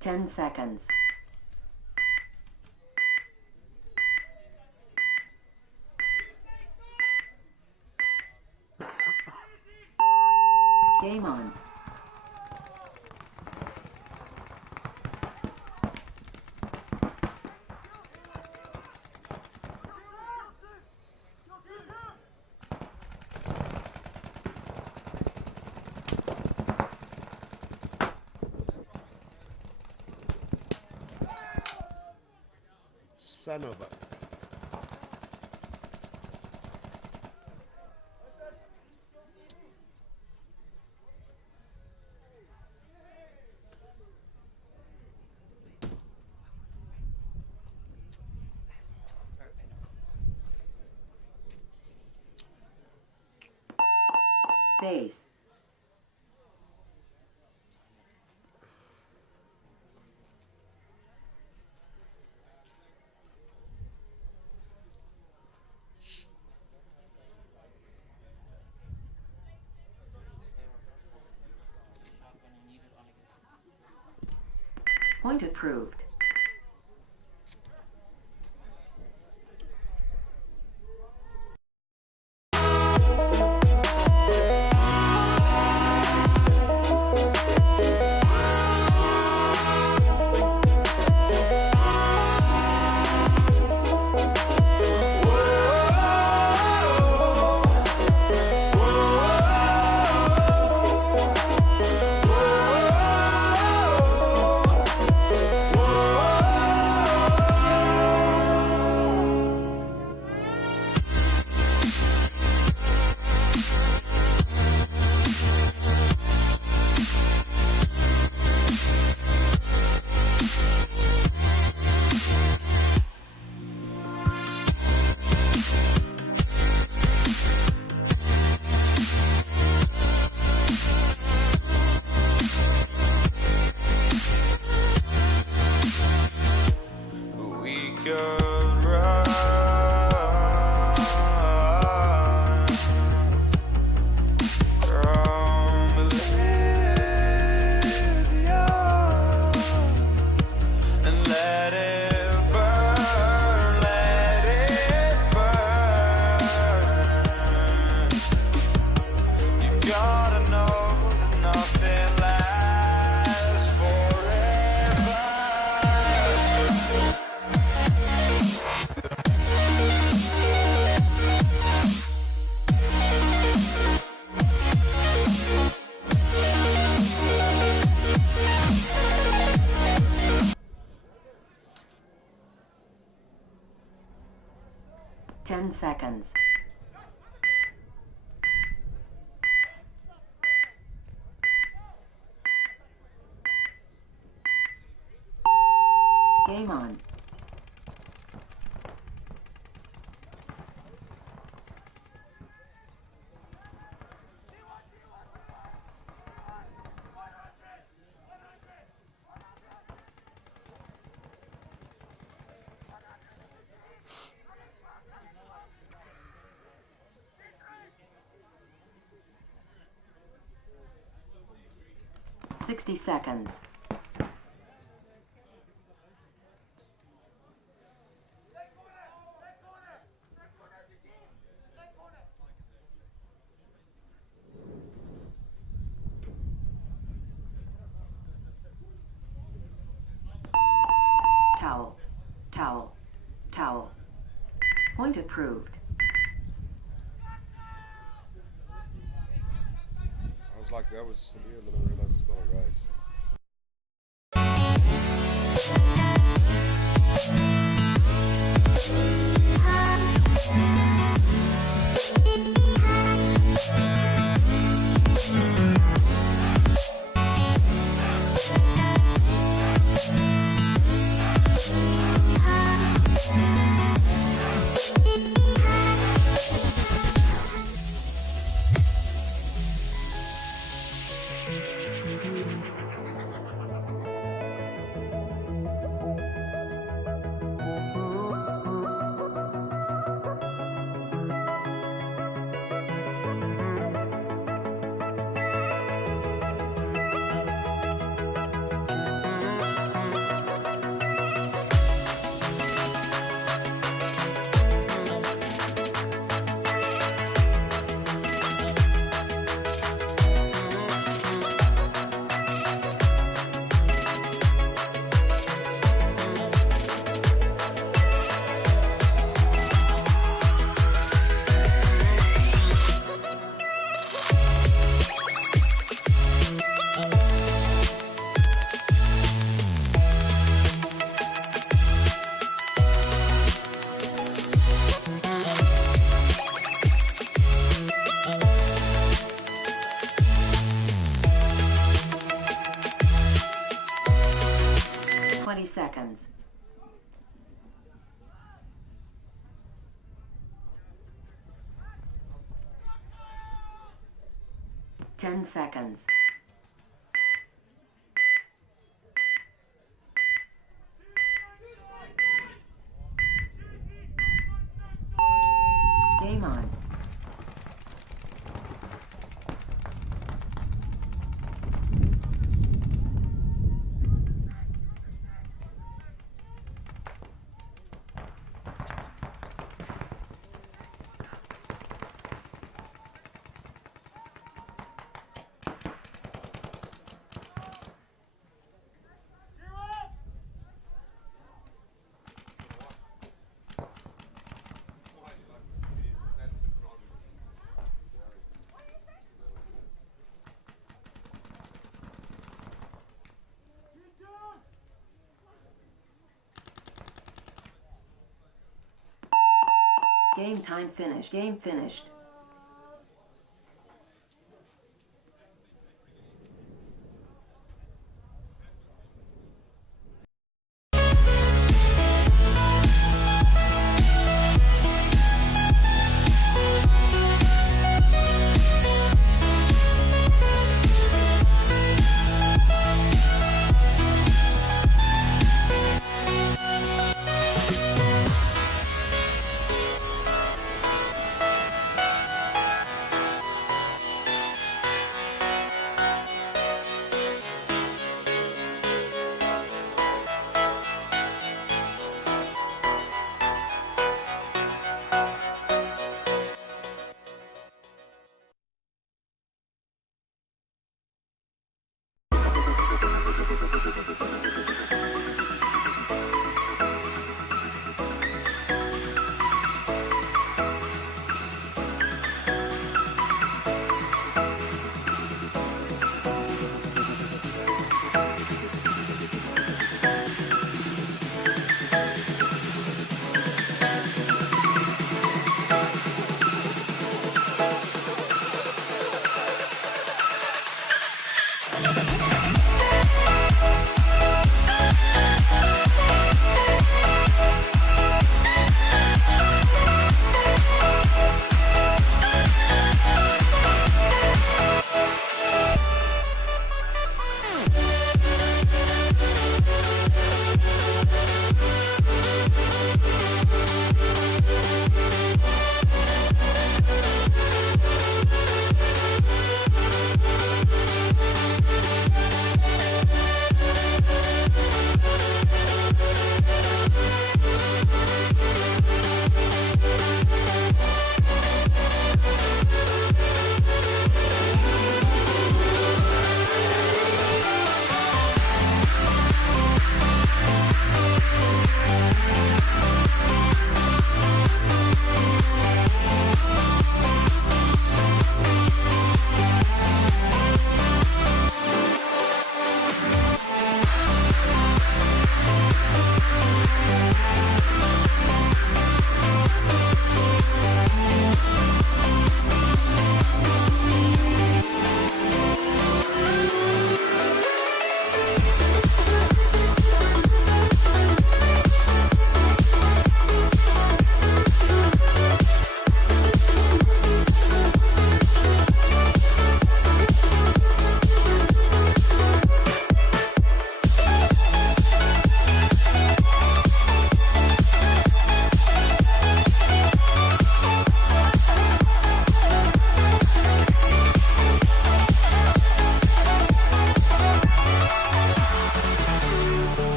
Ten seconds. Game on. Son of a... Base. Point approved. We could run from Bolivia and let it burn, let it burn. You gotta know that nothing lasts forever. 10 seconds. Game on. 60 seconds. Towel, towel, towel. Point approved. I was like, that was severe, and then I realized it's not a race. Seconds. 10 seconds. Game on. Game time finished. Game finished.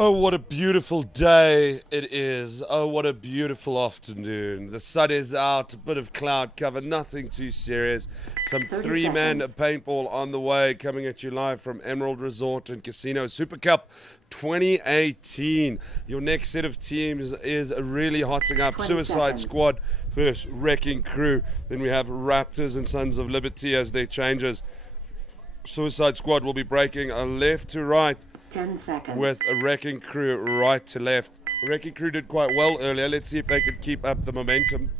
Oh, what a beautiful day it is. Oh, what a beautiful afternoon. The sun is out, a bit of cloud cover, nothing too serious. Some 30 three-man seconds. paintball on the way, coming at you live from Emerald Resort and Casino Super Cup 2018. Your next set of teams is really hotting up. 20 Suicide seconds. Squad versus Wrecking Crew. Then we have Raptors and Sons of Liberty as their changes. Suicide Squad will be breaking a left to right 10 seconds. with a Wrecking Crew right to left. Wrecking Crew did quite well earlier. Let's see if they can keep up the momentum.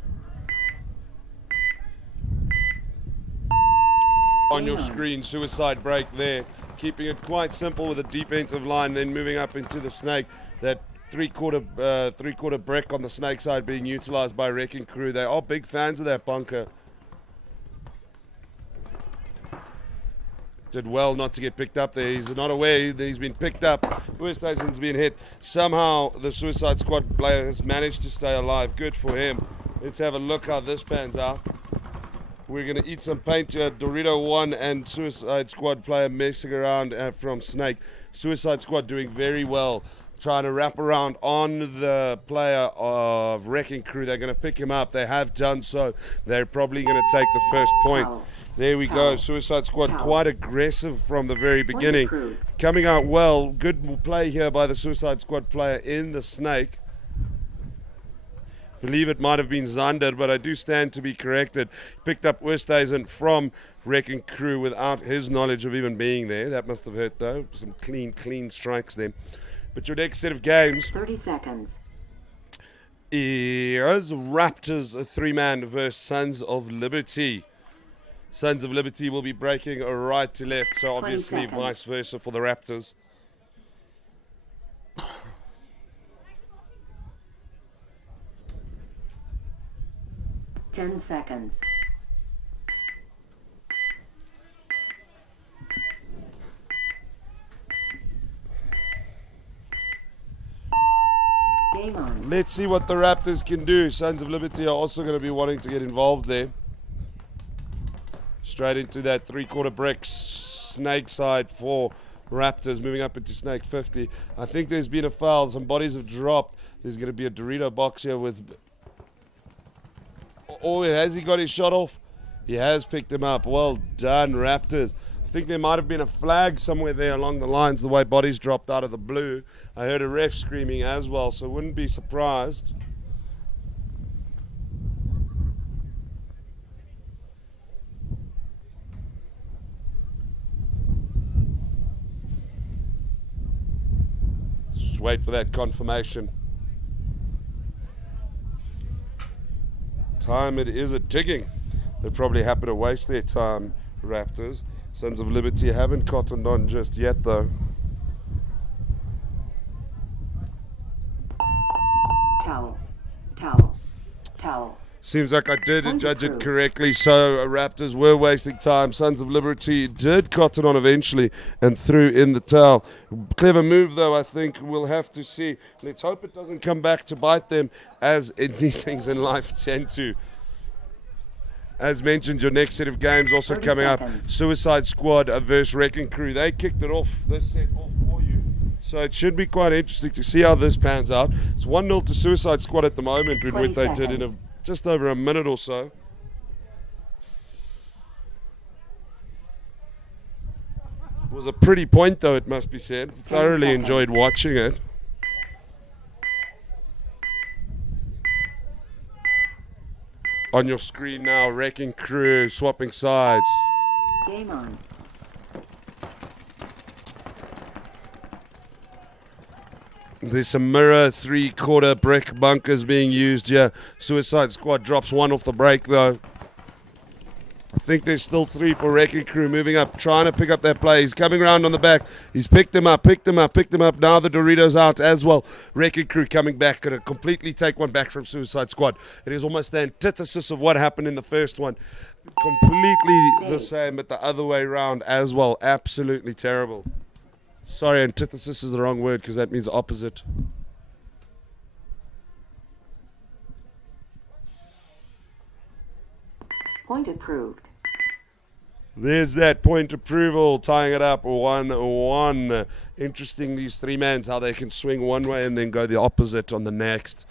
On your screen, Suicide break there. Keeping it quite simple with a defensive line, then moving up into the Snake. That three-quarter brick on the Snake side being utilized by Wrecking Crew. They are big fans of that bunker. Did well not to get picked up there. He's not aware that he's been picked up. Westation's been hit. Somehow the Suicide Squad player has managed to stay alive. Good for him. Let's have a look how this pans out. We're going to eat some paint here. Dorito 1 and Suicide Squad player messing around from Snake. Suicide Squad doing very well. Trying to wrap around on the player of Wrecking Crew. They're going to pick him up. They have done so. They're probably going to take the first point. Foul. There we go. Suicide Squad Foul. quite aggressive from the very beginning. approved. Coming out well. Good play here by the Suicide Squad player in the Snake. Believe it might have been Zander, but I do stand to be corrected. Picked up Westhuizen from Wrecking Crew without his knowledge of even being there. That must have hurt though. Some clean strikes there. But your next set of games 30 seconds. is Raptors, a three-man versus Sons of Liberty. Sons of Liberty will be breaking a right to left, so 20 obviously seconds. vice versa for the Raptors. Ten seconds. Game on. Let's see what the Raptors can do. Sons of Liberty are also going to be wanting to get involved there. Straight into that three-quarter brick Snake side for Raptors, moving up into Snake 50. I think there's been a foul. Some bodies have dropped. There's going to be a Dorito box here with... Oh, has he got his shot off? He has picked him up. Well done, Raptors. I think there might have been a flag somewhere there along the lines, the way bodies dropped out of the blue. I heard a ref screaming as well, so wouldn't be surprised. Just wait for that confirmation. Time it is a ticking. They're probably happy to waste their time, Raptors. Sons of Liberty haven't cottoned on just yet, though. Towel. Towel. Towel. Seems like I did Point judge it approved. correctly. So Raptors were wasting time. Sons of Liberty did cotton on eventually and threw in the towel. Clever move, though, I think. We'll have to see. Let's hope it doesn't come back to bite them, as these things in life tend to. As mentioned, your next set of games also 30 coming up. seconds. Suicide Squad versus Wrecking Crew. They kicked it off, this set off for you. So it should be quite interesting to see how this pans out. It's 1-0 to Suicide Squad at the moment, with 20 what they did in seconds. just over a minute or so. It was a pretty point, though, it must be said. Thoroughly seconds. enjoyed watching it. On your screen now, Wrecking Crew swapping sides. Game on. There's some mirror three-quarter brick bunkers being used here. Suicide Squad drops one off the break, though. I think there's still three for Wrecking Crew moving up, trying to pick up that play. He's coming around on the back. He's picked him up. Now the Doritos out as well. Wrecking Crew coming back, going to completely take one back from Suicide Squad. It is almost the antithesis of what happened in the first one. Completely the same, but the other way around as well. Absolutely terrible. Sorry, antithesis is the wrong word because that means opposite. Point approved. There's that point approval, tying it up 1-1. Interesting, these three mans, how they can swing one way and then go the opposite on the next.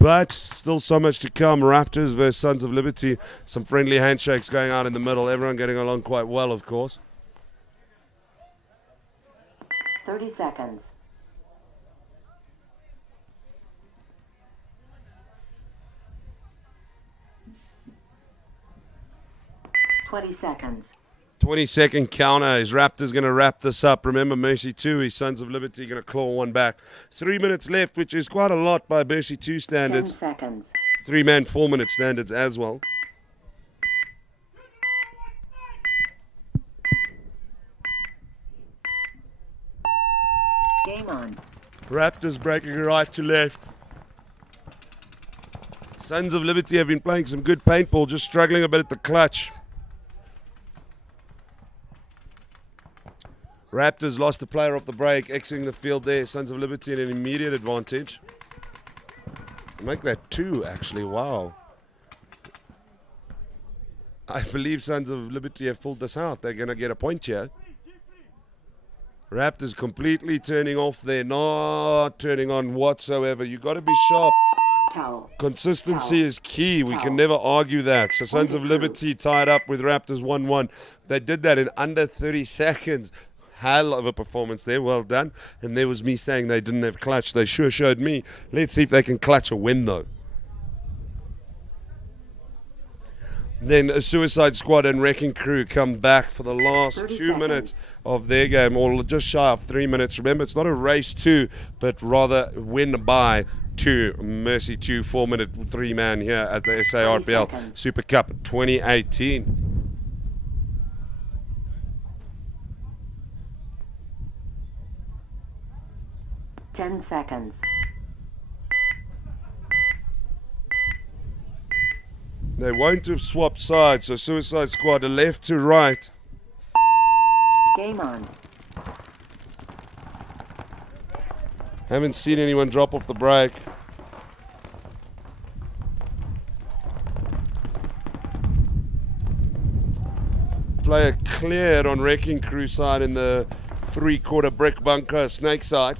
But still so much to come. Raptors versus Sons of Liberty. Some friendly handshakes going out in the middle. Everyone getting along quite well, of course. 30 seconds. Twenty seconds. 20-second counter. Is Raptors going to wrap this up? Remember, Mercy 2, his Sons of Liberty going to claw one back. 3 minutes left, which is quite a lot by Mercy 2 10 standards. seconds. 3-man, 4-minute standards as well. Game on. Raptors breaking right to left. Sons of Liberty have been playing some good paintball, just struggling a bit at the clutch. Raptors lost a player off the break, exiting the field there. Sons of Liberty in an immediate advantage. Make that 2, actually. Wow. I believe Sons of Liberty have pulled this out. They're going to get a point here. Raptors completely turning off there. Not turning on whatsoever. You got to be sharp. Towel. Consistency is key. We Towel. can never argue that. So Sons of Liberty tied up with Raptors 1-1. They did that in under 30 seconds. Hell of a performance there. Well done. And there was me saying they didn't have clutch. They sure showed me. Let's see if they can clutch a win, though. Then a Suicide Squad and Wrecking Crew come back for the last 2 seconds. minutes of their game, or just shy of 3 minutes. Remember, it's not a race 2, but rather win by 2. Mercy 2, 4-minute 3-man here at the SARPL seconds. Super Cup 2018. 10 seconds. They won't have swapped sides, so Suicide Squad are left to right. Game on. Haven't seen anyone drop off the break. Player cleared on Wrecking Crew side in the 3/4 brick bunker, Snake side.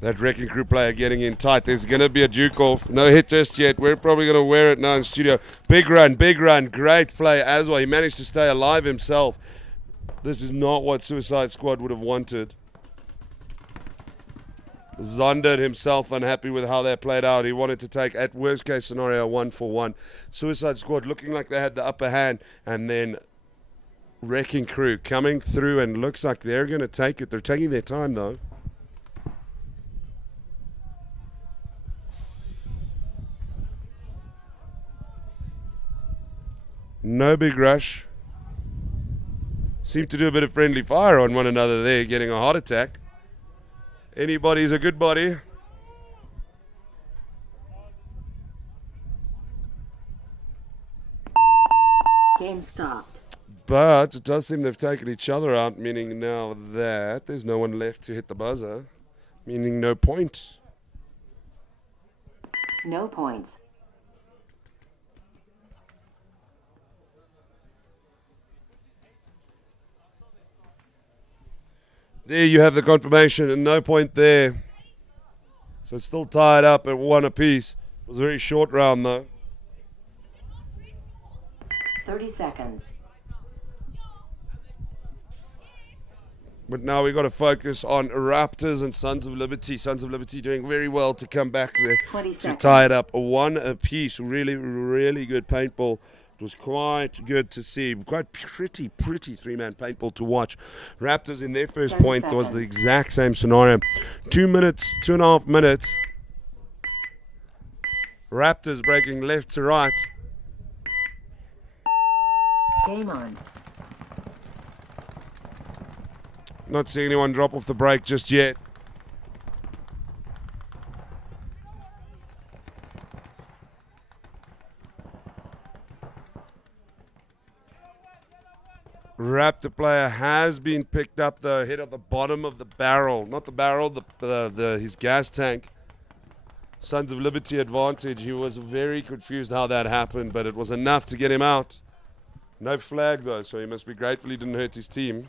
That Wrecking Crew player getting in tight. There's going to be a juke off. No hit just yet. We're probably going to wear it now in studio. Big run, big run. Great play as well. He managed to stay alive himself. This is not what Suicide Squad would have wanted. Zondered himself unhappy with how that played out. He wanted to take, at worst case scenario, 1-for-1. Suicide Squad looking like they had the upper hand. And then Wrecking Crew coming through and looks like they're going to take it. They're taking their time though. No big rush. Seem to do a bit of friendly fire on one another there, getting a heart attack. Anybody's a good body. Game stopped. But it does seem they've taken each other out, meaning now that there's no one left to hit the buzzer, meaning no point. No points. There you have the confirmation, and no point there. So it's still tied up at 1 apiece. It was a very short round though. 30 seconds. But now we've got to focus on Raptors and Sons of Liberty. Sons of Liberty doing very well to come back there 20 to seconds. tie it up 1 apiece. Really, really good paintball. It was quite good to see. Quite pretty 3-man paintball to watch. Raptors in their first 10 point was the seconds. exact same scenario. 2 minutes, 2.5 minutes. Raptors breaking left to right. Game on. Not seeing anyone drop off the break just yet. Raptor player has been picked up though, hit at the bottom of the barrel. Not the barrel, his gas tank. Sons of Liberty advantage. He was very confused how that happened, but it was enough to get him out. No flag though, so he must be grateful he didn't hurt his team.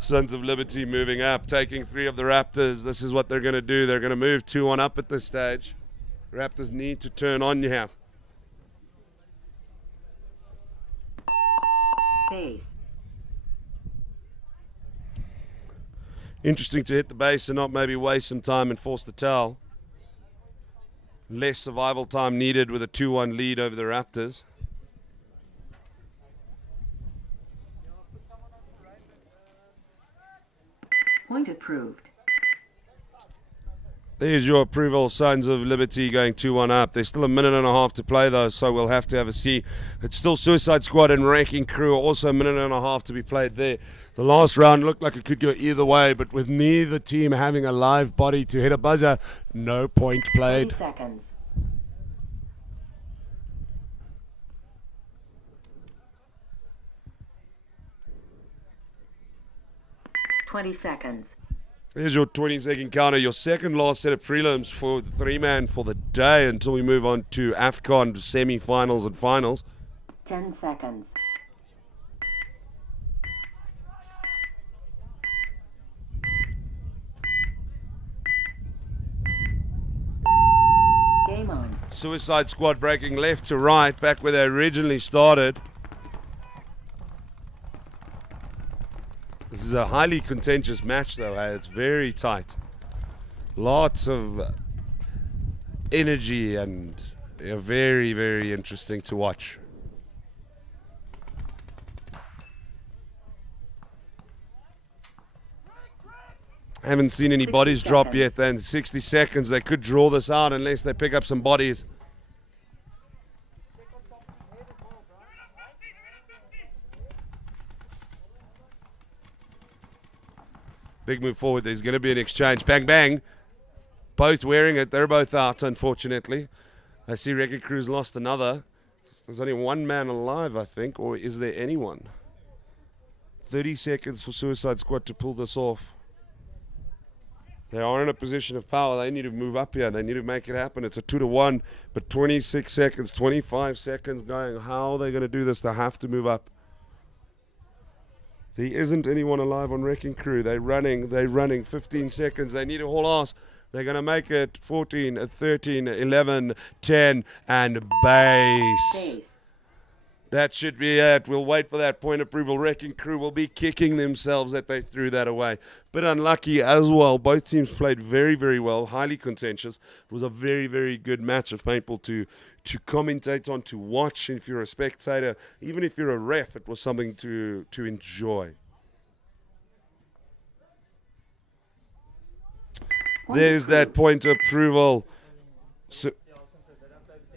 Sons of Liberty moving up, taking 3 of the Raptors. This is what they're going to do. They're going to move 2-1 up at this stage. Raptors need to turn on here. Base. Interesting to hit the base and not maybe waste some time and force the towel. Less survival time needed with a 2-1 lead over the Raptors. Point approved. There's your approval, Sons of Liberty going 2-1 up. There's still a minute and a half to play though, so we'll have to have a see. It's still Suicide Squad and Wrecking Crew, also a minute and a half to be played there. The last round looked like it could go either way, but with neither team having a live body to hit a buzzer, no point 30 played. seconds. $20 seconds. There's your 20-second counter, your second last set of prelims for the 3-man for the day until we move on to AFCON semi-finals and finals. 10 seconds. Game on. Suicide Squad breaking left to right, back where they originally started. This is a highly contentious match though, hey? It's very tight. Lots of energy and very, very interesting to watch. I haven't seen any 60 bodies drop seconds. yet. Then 60 seconds, they could draw this out unless they pick up some bodies. Big move forward. There's going to be an exchange. Bang, bang. Both wearing it. They're both out, unfortunately. I see Wrecking Crew's lost another. There's only one man alive, I think. Or is there anyone? 30 seconds for Suicide Squad to pull this off. They are in a position of power. They need to move up here. They need to make it happen. It's a 2-1, but 26 seconds, 25 seconds going. How are they going to do this? They have to move up. There isn't anyone alive on Wrecking Crew. They're running. 15 seconds. They need a whole ass. They're going to make it 14, 13, 11, 10, and base. Base. That should be it. We'll wait for that point approval. Wrecking Crew will be kicking themselves that they threw that away. But unlucky as well. Both teams played very, very well. Highly contentious. It was a very, very good match of paintball to commentate on, to watch. If you're a spectator, even if you're a ref, it was something to enjoy. There's that point approval.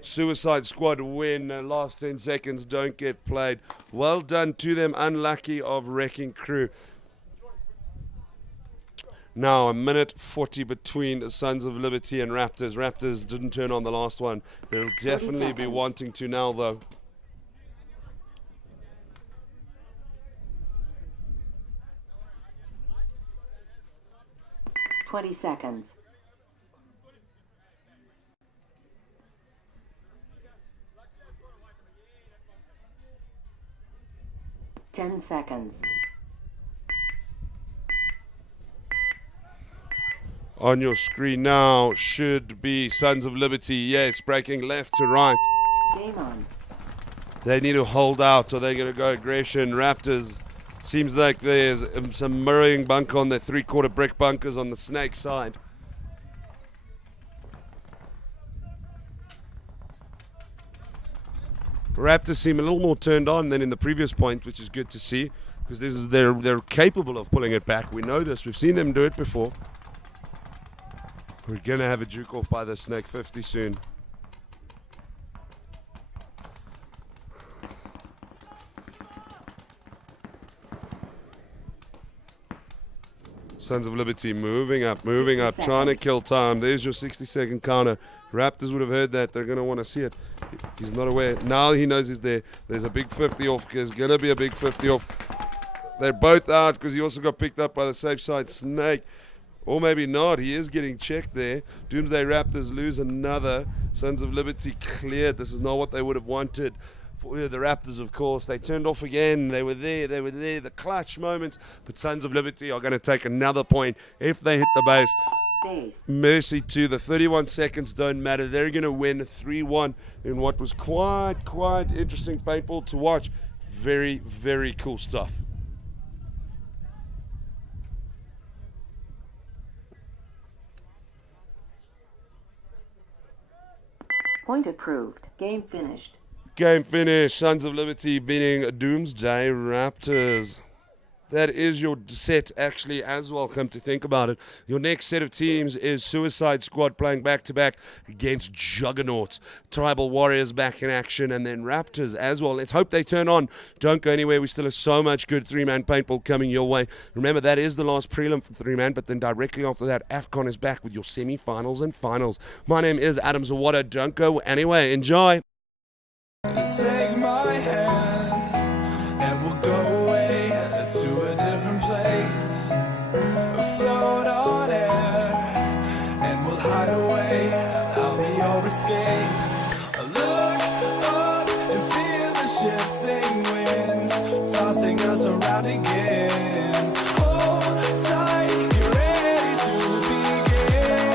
Suicide Squad win. Last 10 seconds don't get played. Well done to them. Unlucky of Wrecking Crew. Now a minute 40 between the Sons of Liberty and Raptors. Raptors didn't turn on the last one. They'll definitely be wanting to now though. $20 seconds. $10 seconds. On your screen now should be Sons of Liberty. Yeah, it's breaking left to right. Game on. They need to hold out or they're going to go aggression. Raptors, seems like there's some mirroring bunker on the 3/4 brick bunkers on the snake side. Raptors seem a little more turned on than in the previous point, which is good to see because they're capable of pulling it back. We know this. We've seen them do it before. We're going to have a juke off by the Snake 50 soon. Sons of Liberty moving up, trying to seconds. kill time. There's your 60-second counter. Raptors would have heard that. They're going to want to see it. He's not aware. Now he knows he's there. There's a big 50 off. There's going to be a big 50 off. They're both out because he also got picked up by the safe side Snake. Or maybe not. He is getting checked there. Doomsday Raptors lose another. Sons of Liberty cleared. This is not what they would have wanted. For the Raptors, of course, they turned off again. They were there. The clutch moments. But Sons of Liberty are going to take another point if they hit the base. Base. Mercy to the 31 seconds don't matter. They're going to win 3-1 in what was quite interesting paintball to watch. Very, very cool stuff. Point approved. Game finished. Game finished. Sons of Liberty beating Doomsday Raptors. That is your set, actually, as well, come to think about it. Your next set of teams is Suicide Squad playing back-to-back against Juggernauts. Tribal Warriors back in action, and then Raptors as well. Let's hope they turn on. Don't go anywhere. We still have so much good three-man paintball coming your way. Remember, that is the last prelim for three-man, but then directly after that, AFCON is back with your semi-finals and finals. My name is Adam Zawada. Don't go anywhere. Enjoy. Take my hand and we'll go away to a different place. Float on air and we'll hide away. I'll be your escape. Look up and feel the shifting wind tossing us around again. Hold tight, get ready to begin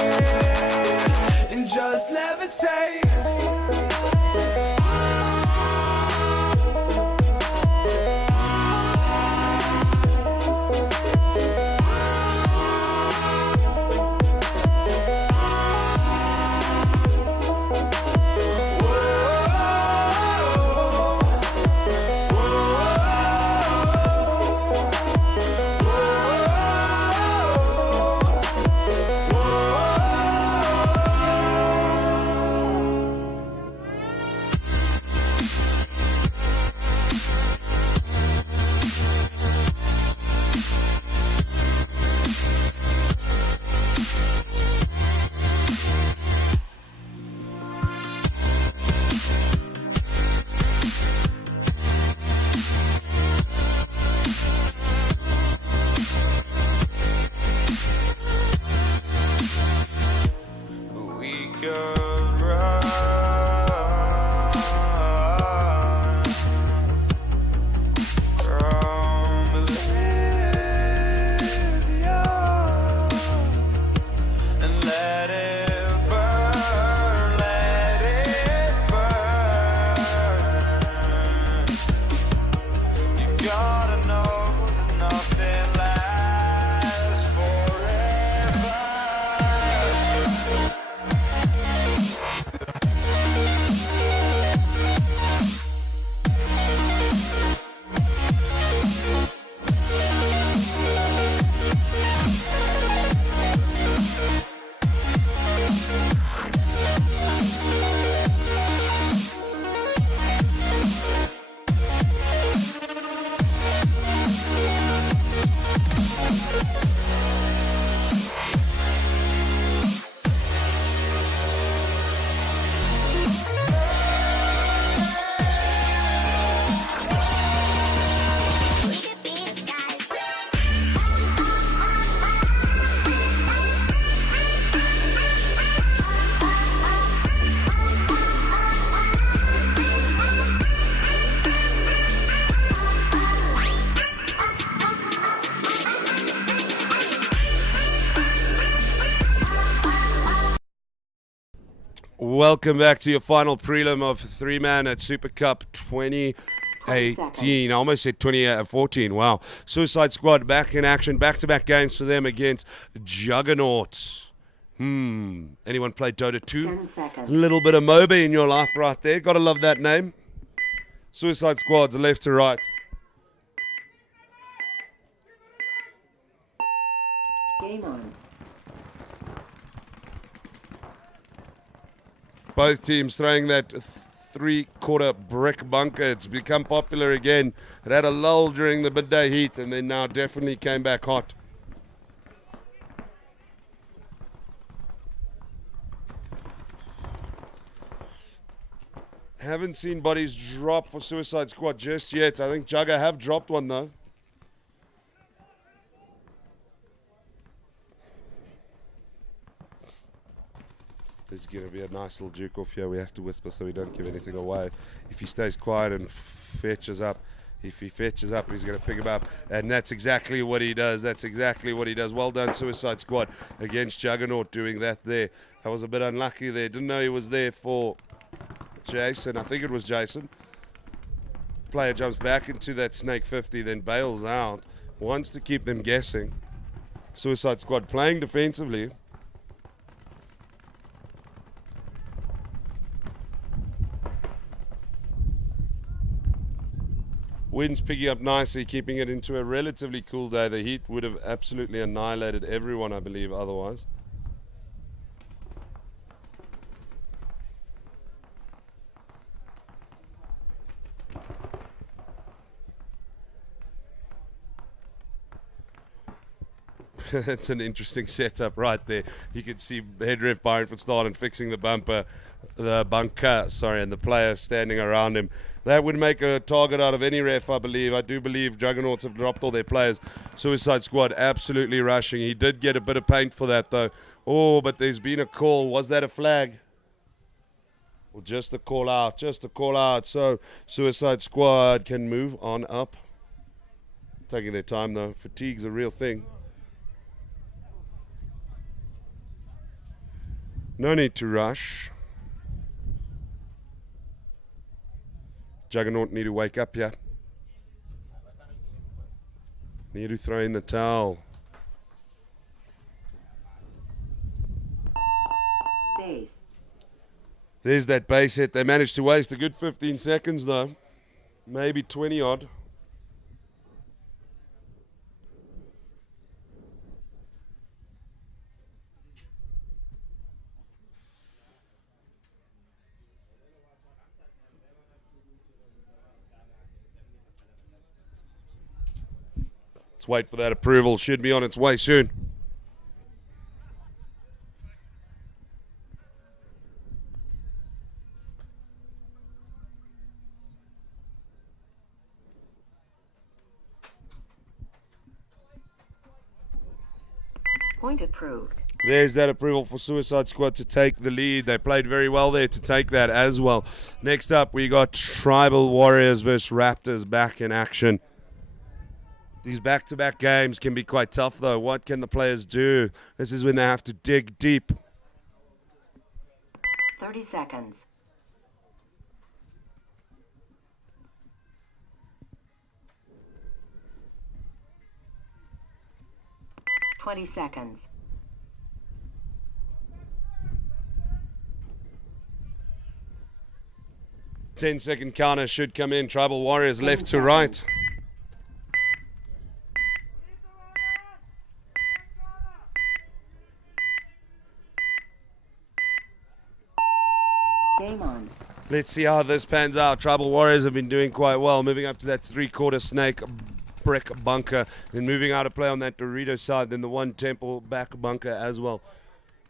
and just levitate. Welcome back to your final prelim of three-man at Super Cup 2018. I almost said 2014. Wow. Suicide Squad back in action. Back-to-back games for them against Juggernauts. Anyone played Dota 2? 10 seconds. Little bit of MOBA in your life right there. Gotta love that name. Suicide Squad's left to right. Game on. Both teams throwing that three-quarter brick bunker. It's become popular again. It had a lull during the midday heat and then now definitely came back hot. Haven't seen bodies drop for Suicide Squad just yet. I think Jugger have dropped one though. There's going to be a nice little juke off here. We have to whisper so we don't give anything away. If he stays quiet and fetches up, if he fetches up, he's going to pick him up. And that's exactly what he does. That's exactly what he does. Well done, Suicide Squad, against Juggernaut doing that there. That was a bit unlucky there. Didn't know he was there for Jason. I think it was Jason. Player jumps back into that Snake 50, then bails out. Wants to keep them guessing. Suicide Squad playing defensively. Wind's picking up nicely, keeping it into a relatively cool day. The heat would have absolutely annihilated everyone, I believe, otherwise. It's an interesting setup right there. You can see head ref Byron Fitzgerald fixing the bunker, and the player standing around him. That would make a target out of any ref, I believe. I do believe Juggernauts have dropped all their players. Suicide Squad absolutely rushing. He did get a bit of paint for that, though. Oh, but there's been a call. Was that a flag? Well, just a call out. Just a call out. So Suicide Squad can move on up. Taking their time, though. Fatigue's a real thing. No need to rush. Juggernaut need to wake up here. Need to throw in the towel. Base. There's that base hit. They managed to waste a good 15 seconds though. Maybe 20 odd. Let's wait for that approval. Should be on its way soon. Point approved. There's that approval for Suicide Squad to take the lead. They played very well there to take that as well. Next up, we got Tribal Warriors versus Raptors back in action. These back-to-back games can be quite tough, though. What can the players do? This is when they have to dig deep. 30 seconds. 20 seconds. Ten-second counter should come in. Tribal Warriors left to right. Game on. Let's see how this pans out. Tribal Warriors have been doing quite well, moving up to that three-quarter snake brick bunker, then moving out of play on that Dorito side, then the one temple back bunker as well.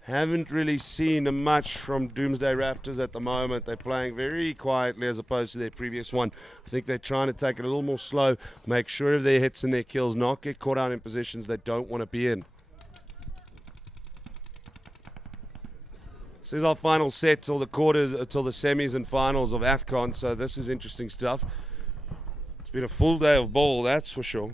Haven't really seen much from Doomsday Raptors at the moment. They're playing very quietly as opposed to their previous one. I think they're trying to take it a little more slow, make sure of their hits and their kills, not get caught out in positions they don't want to be in. This is our final set till the quarters, till the semis and finals of AFCON, so this is interesting stuff. It's been a full day of ball, that's for sure.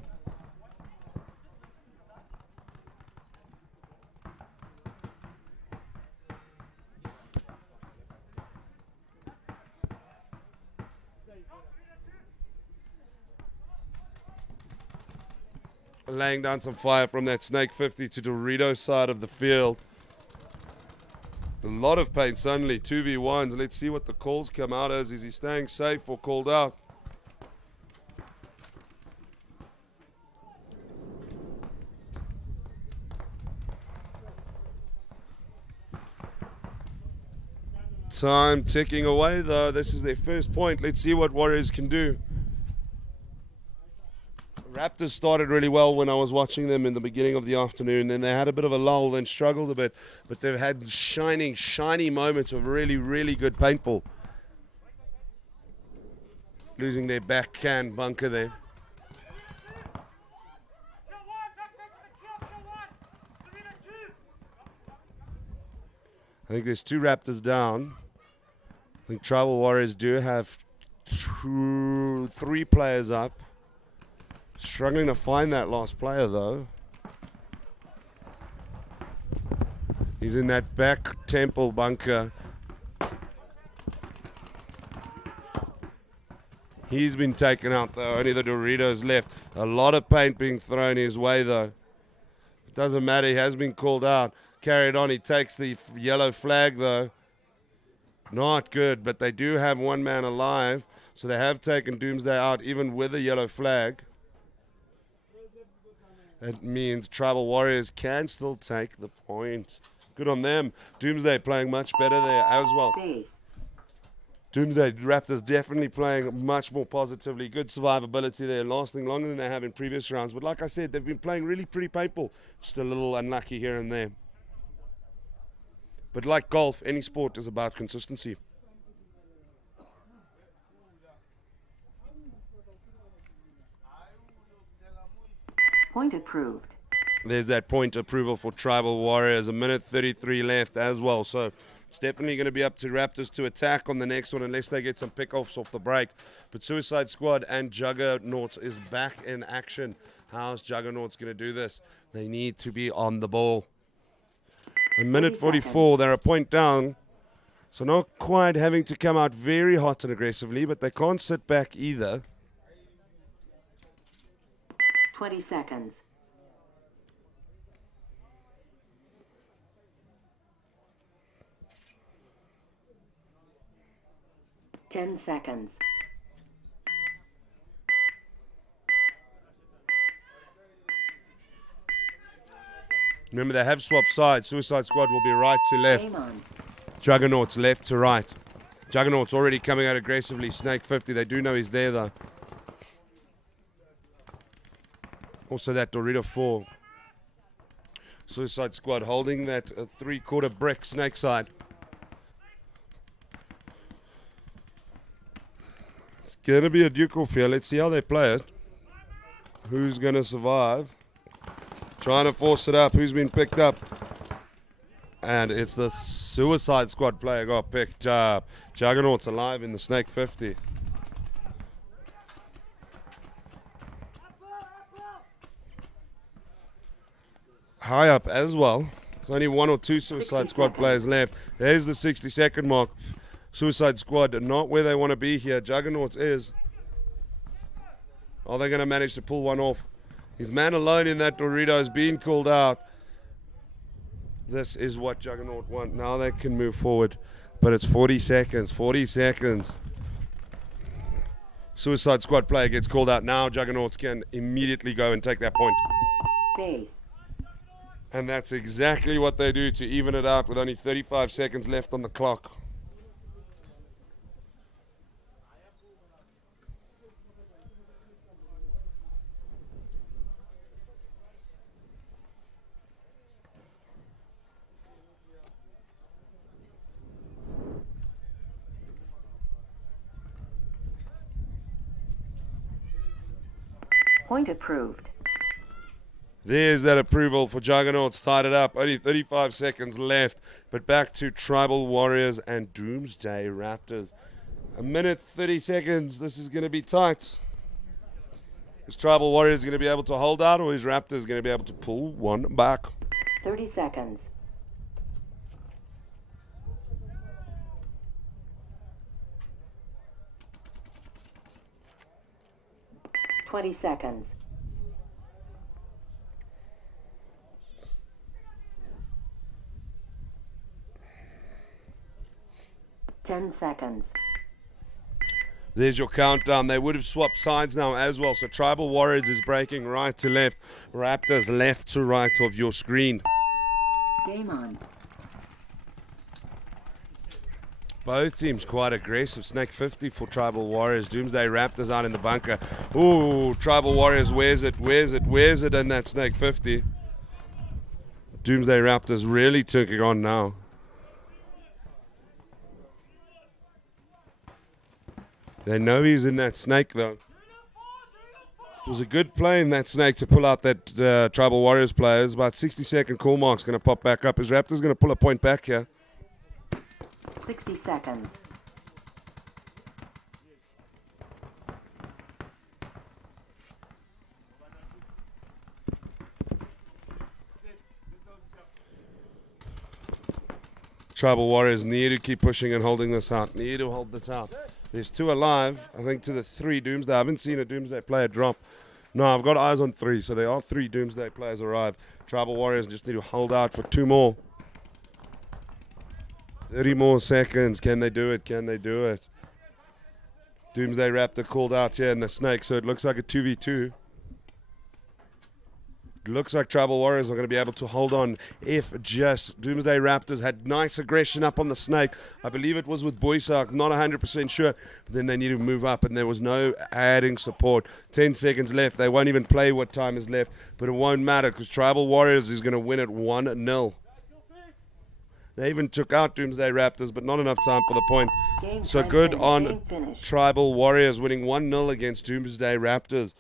Laying down some fire from that Snake 50 to Dorito side of the field. A lot of paints only, 2v1s. Let's see what the calls come out as. Is he staying safe or called out? Time ticking away though. This is their first point. Let's see what Warriors can do. Raptors started really well when I was watching them in the beginning of the afternoon. Then they had a bit of a lull, then struggled a bit. But they've had shiny moments of really, really good paintball. losing their backhand bunker there. I think there's 2 Raptors down. I think Tribal Warriors do have 3 players up. Struggling to find that last player though. He's in that back temple bunker. He's been taken out though. Only the Doritos left. A lot of paint being thrown his way though. It doesn't matter. He has been called out. Carried on. He takes the yellow flag though. Not good, but they do have 1 man alive. So they have taken Doomsday out even with a yellow flag. That means Tribal Warriors can still take the point. Good on them. Doomsday playing much better there as well. Base. Doomsday Raptors definitely playing much more positively. Good survivability there, lasting longer than they have in previous rounds. But like I said, they've been playing really pretty paintball. Just a little unlucky here and there. But like golf, any sport is about consistency. Point approved. There's that point approval for Tribal Warriors. 1:33 left as well. So it's definitely going to be up to Raptors to attack on the next one unless they get some pickoffs off the break. But Suicide Squad and Juggernauts is back in action. How's Juggernauts going to do this? They need to be on the ball. 1:44. They're a point down. So not quite having to come out very hot and aggressively, but they can't sit back either. 20 seconds. 10 seconds. Remember, they have swapped sides. Suicide Squad will be right to left. Game on. Juggernauts left to right. Juggernauts already coming out aggressively. Snake 50. They do know he's there, though. Also that Dorito 4. Suicide Squad holding that 3/4 brick Snake side. It's going to be a duke-off here. Let's see how they play it. Who's going to survive? Trying to force it up. Who's been picked up? And it's the Suicide Squad player got picked up. Juggernauts alive in the Snake 50. High up as well. There's only 1 or 2 Suicide Squad players left. There's the 60-second mark. Suicide Squad not where they want to be here. Juggernauts is. Are they going to manage to pull one off? He's man alone in that Dorito is being called out. This is what Juggernaut want. Now they can move forward. But it's 40 seconds. 40 seconds. Suicide Squad player gets called out. Now Juggernauts can immediately go and take that point. Base. And that's exactly what they do to even it out with only 35 seconds left on the clock. Point approved. There's that approval for Juggernauts. Tied it up. Only 35 seconds left. But back to Tribal Warriors and Doomsday Raptors. 1:30 seconds. This is going to be tight. Is Tribal Warriors going to be able to hold out, or is Raptors going to be able to pull one back? 30 seconds. Twenty seconds. Ten seconds. There's your countdown. They would have swapped sides now as well. So Tribal Warriors is breaking right to left. Raptors left to right of your screen. Game on. Both teams quite aggressive. Snake 50 for Tribal Warriors. Doomsday Raptors out in the bunker. Ooh, Tribal Warriors wears it in that Snake 50. Doomsday Raptors really taking on now. They know he's in that snake, though. It was a good play in that snake to pull out that Tribal Warriors player. It's about 60-second call mark's going to pop back up. His Raptors going to pull a point back here. 60 seconds. Tribal Warriors need to keep pushing and holding this out. Need to hold this out. There's 2 alive, I think, to the 3 Doomsday. I haven't seen a Doomsday player drop. No, I've got eyes on 3, so there are 3 Doomsday players arrive. Tribal Warriors just need to hold out for 2 more. 30 more seconds. Can they do it? Can they do it? Doomsday Raptor called out here in the snake, so it looks like a 2v2. Looks like Tribal Warriors are going to be able to hold on if just Doomsday Raptors had nice aggression up on the snake. I believe it was with Boysak, not 100% sure. But then they need to move up, and there was no adding support. 10 seconds left. They won't even play what time is left, but it won't matter because Tribal Warriors is going to win it 1-0. They even took out Doomsday Raptors, but not enough time for the point. Game So time good finish, on game finish. Tribal Warriors winning 1-0 against Doomsday Raptors.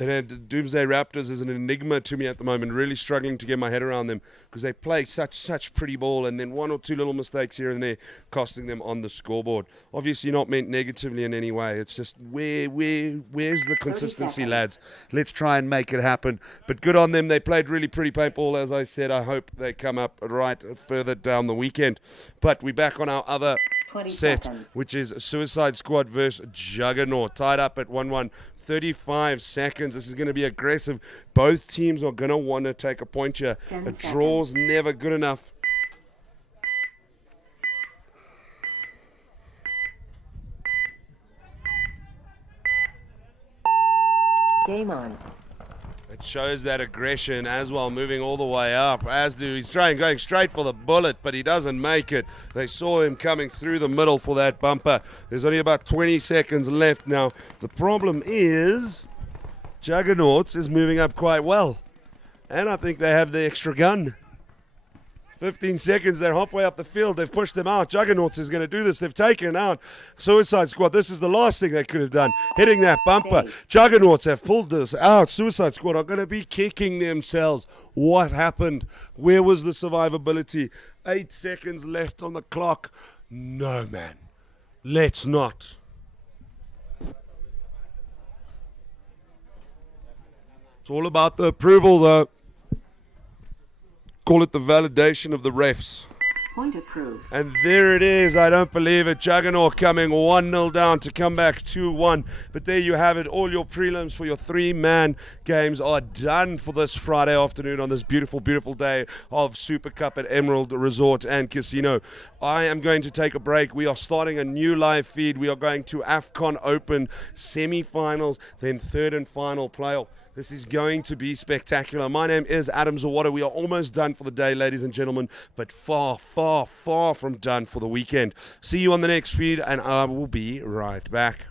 And Doomsday Raptors is an enigma to me at the moment, really struggling to get my head around them because they play such pretty ball, and then 1 or 2 little mistakes here and there costing them on the scoreboard. Obviously not meant negatively in any way. It's just where's the consistency, seconds. lads? Let's try and make it happen. But good on them. They played really pretty paintball, as I said. I hope they come up right further down the weekend. But we're back on our other 20 set, seconds. which is Suicide Squad versus Juggernaut, tied up at 1-1. 35 seconds. This is going to be aggressive. Both teams are going to want to take a point here. 10 A draw's never good enough. Game on. It shows that aggression as well, moving all the way up. Asdu, he's trying, going straight for the bullet, but he doesn't make it. They saw him coming through the middle for that bumper. There's only about 20 seconds left now. The problem is Juggernauts is moving up quite well. And I think they have the extra gun. 15 seconds, they're halfway up the field. They've pushed them out. Juggernauts is going to do this. They've taken out Suicide Squad. This is the last thing they could have done, hitting that bumper. Juggernauts have pulled this out. Suicide Squad are going to be kicking themselves. What happened? Where was the survivability? 8 seconds left on the clock. No, man. Let's not. It's all about the approval, though. Call it the validation of the refs. Point approved. And there it is. I don't believe it. Juggernaut coming 1-0 down to come back 2-1. But there you have it. All your prelims for your 3-man games are done for this Friday afternoon on this beautiful, beautiful day of Super Cup at Emerald Resort and Casino. I am going to take a break. We are starting a new live feed. We are going to AFCON Open semi-finals, then third and final playoff. This is going to be spectacular. My name is Adam Zawada. We are almost done for the day, ladies and gentlemen, but far, far, far from done for the weekend. See you on the next feed, and I will be right back.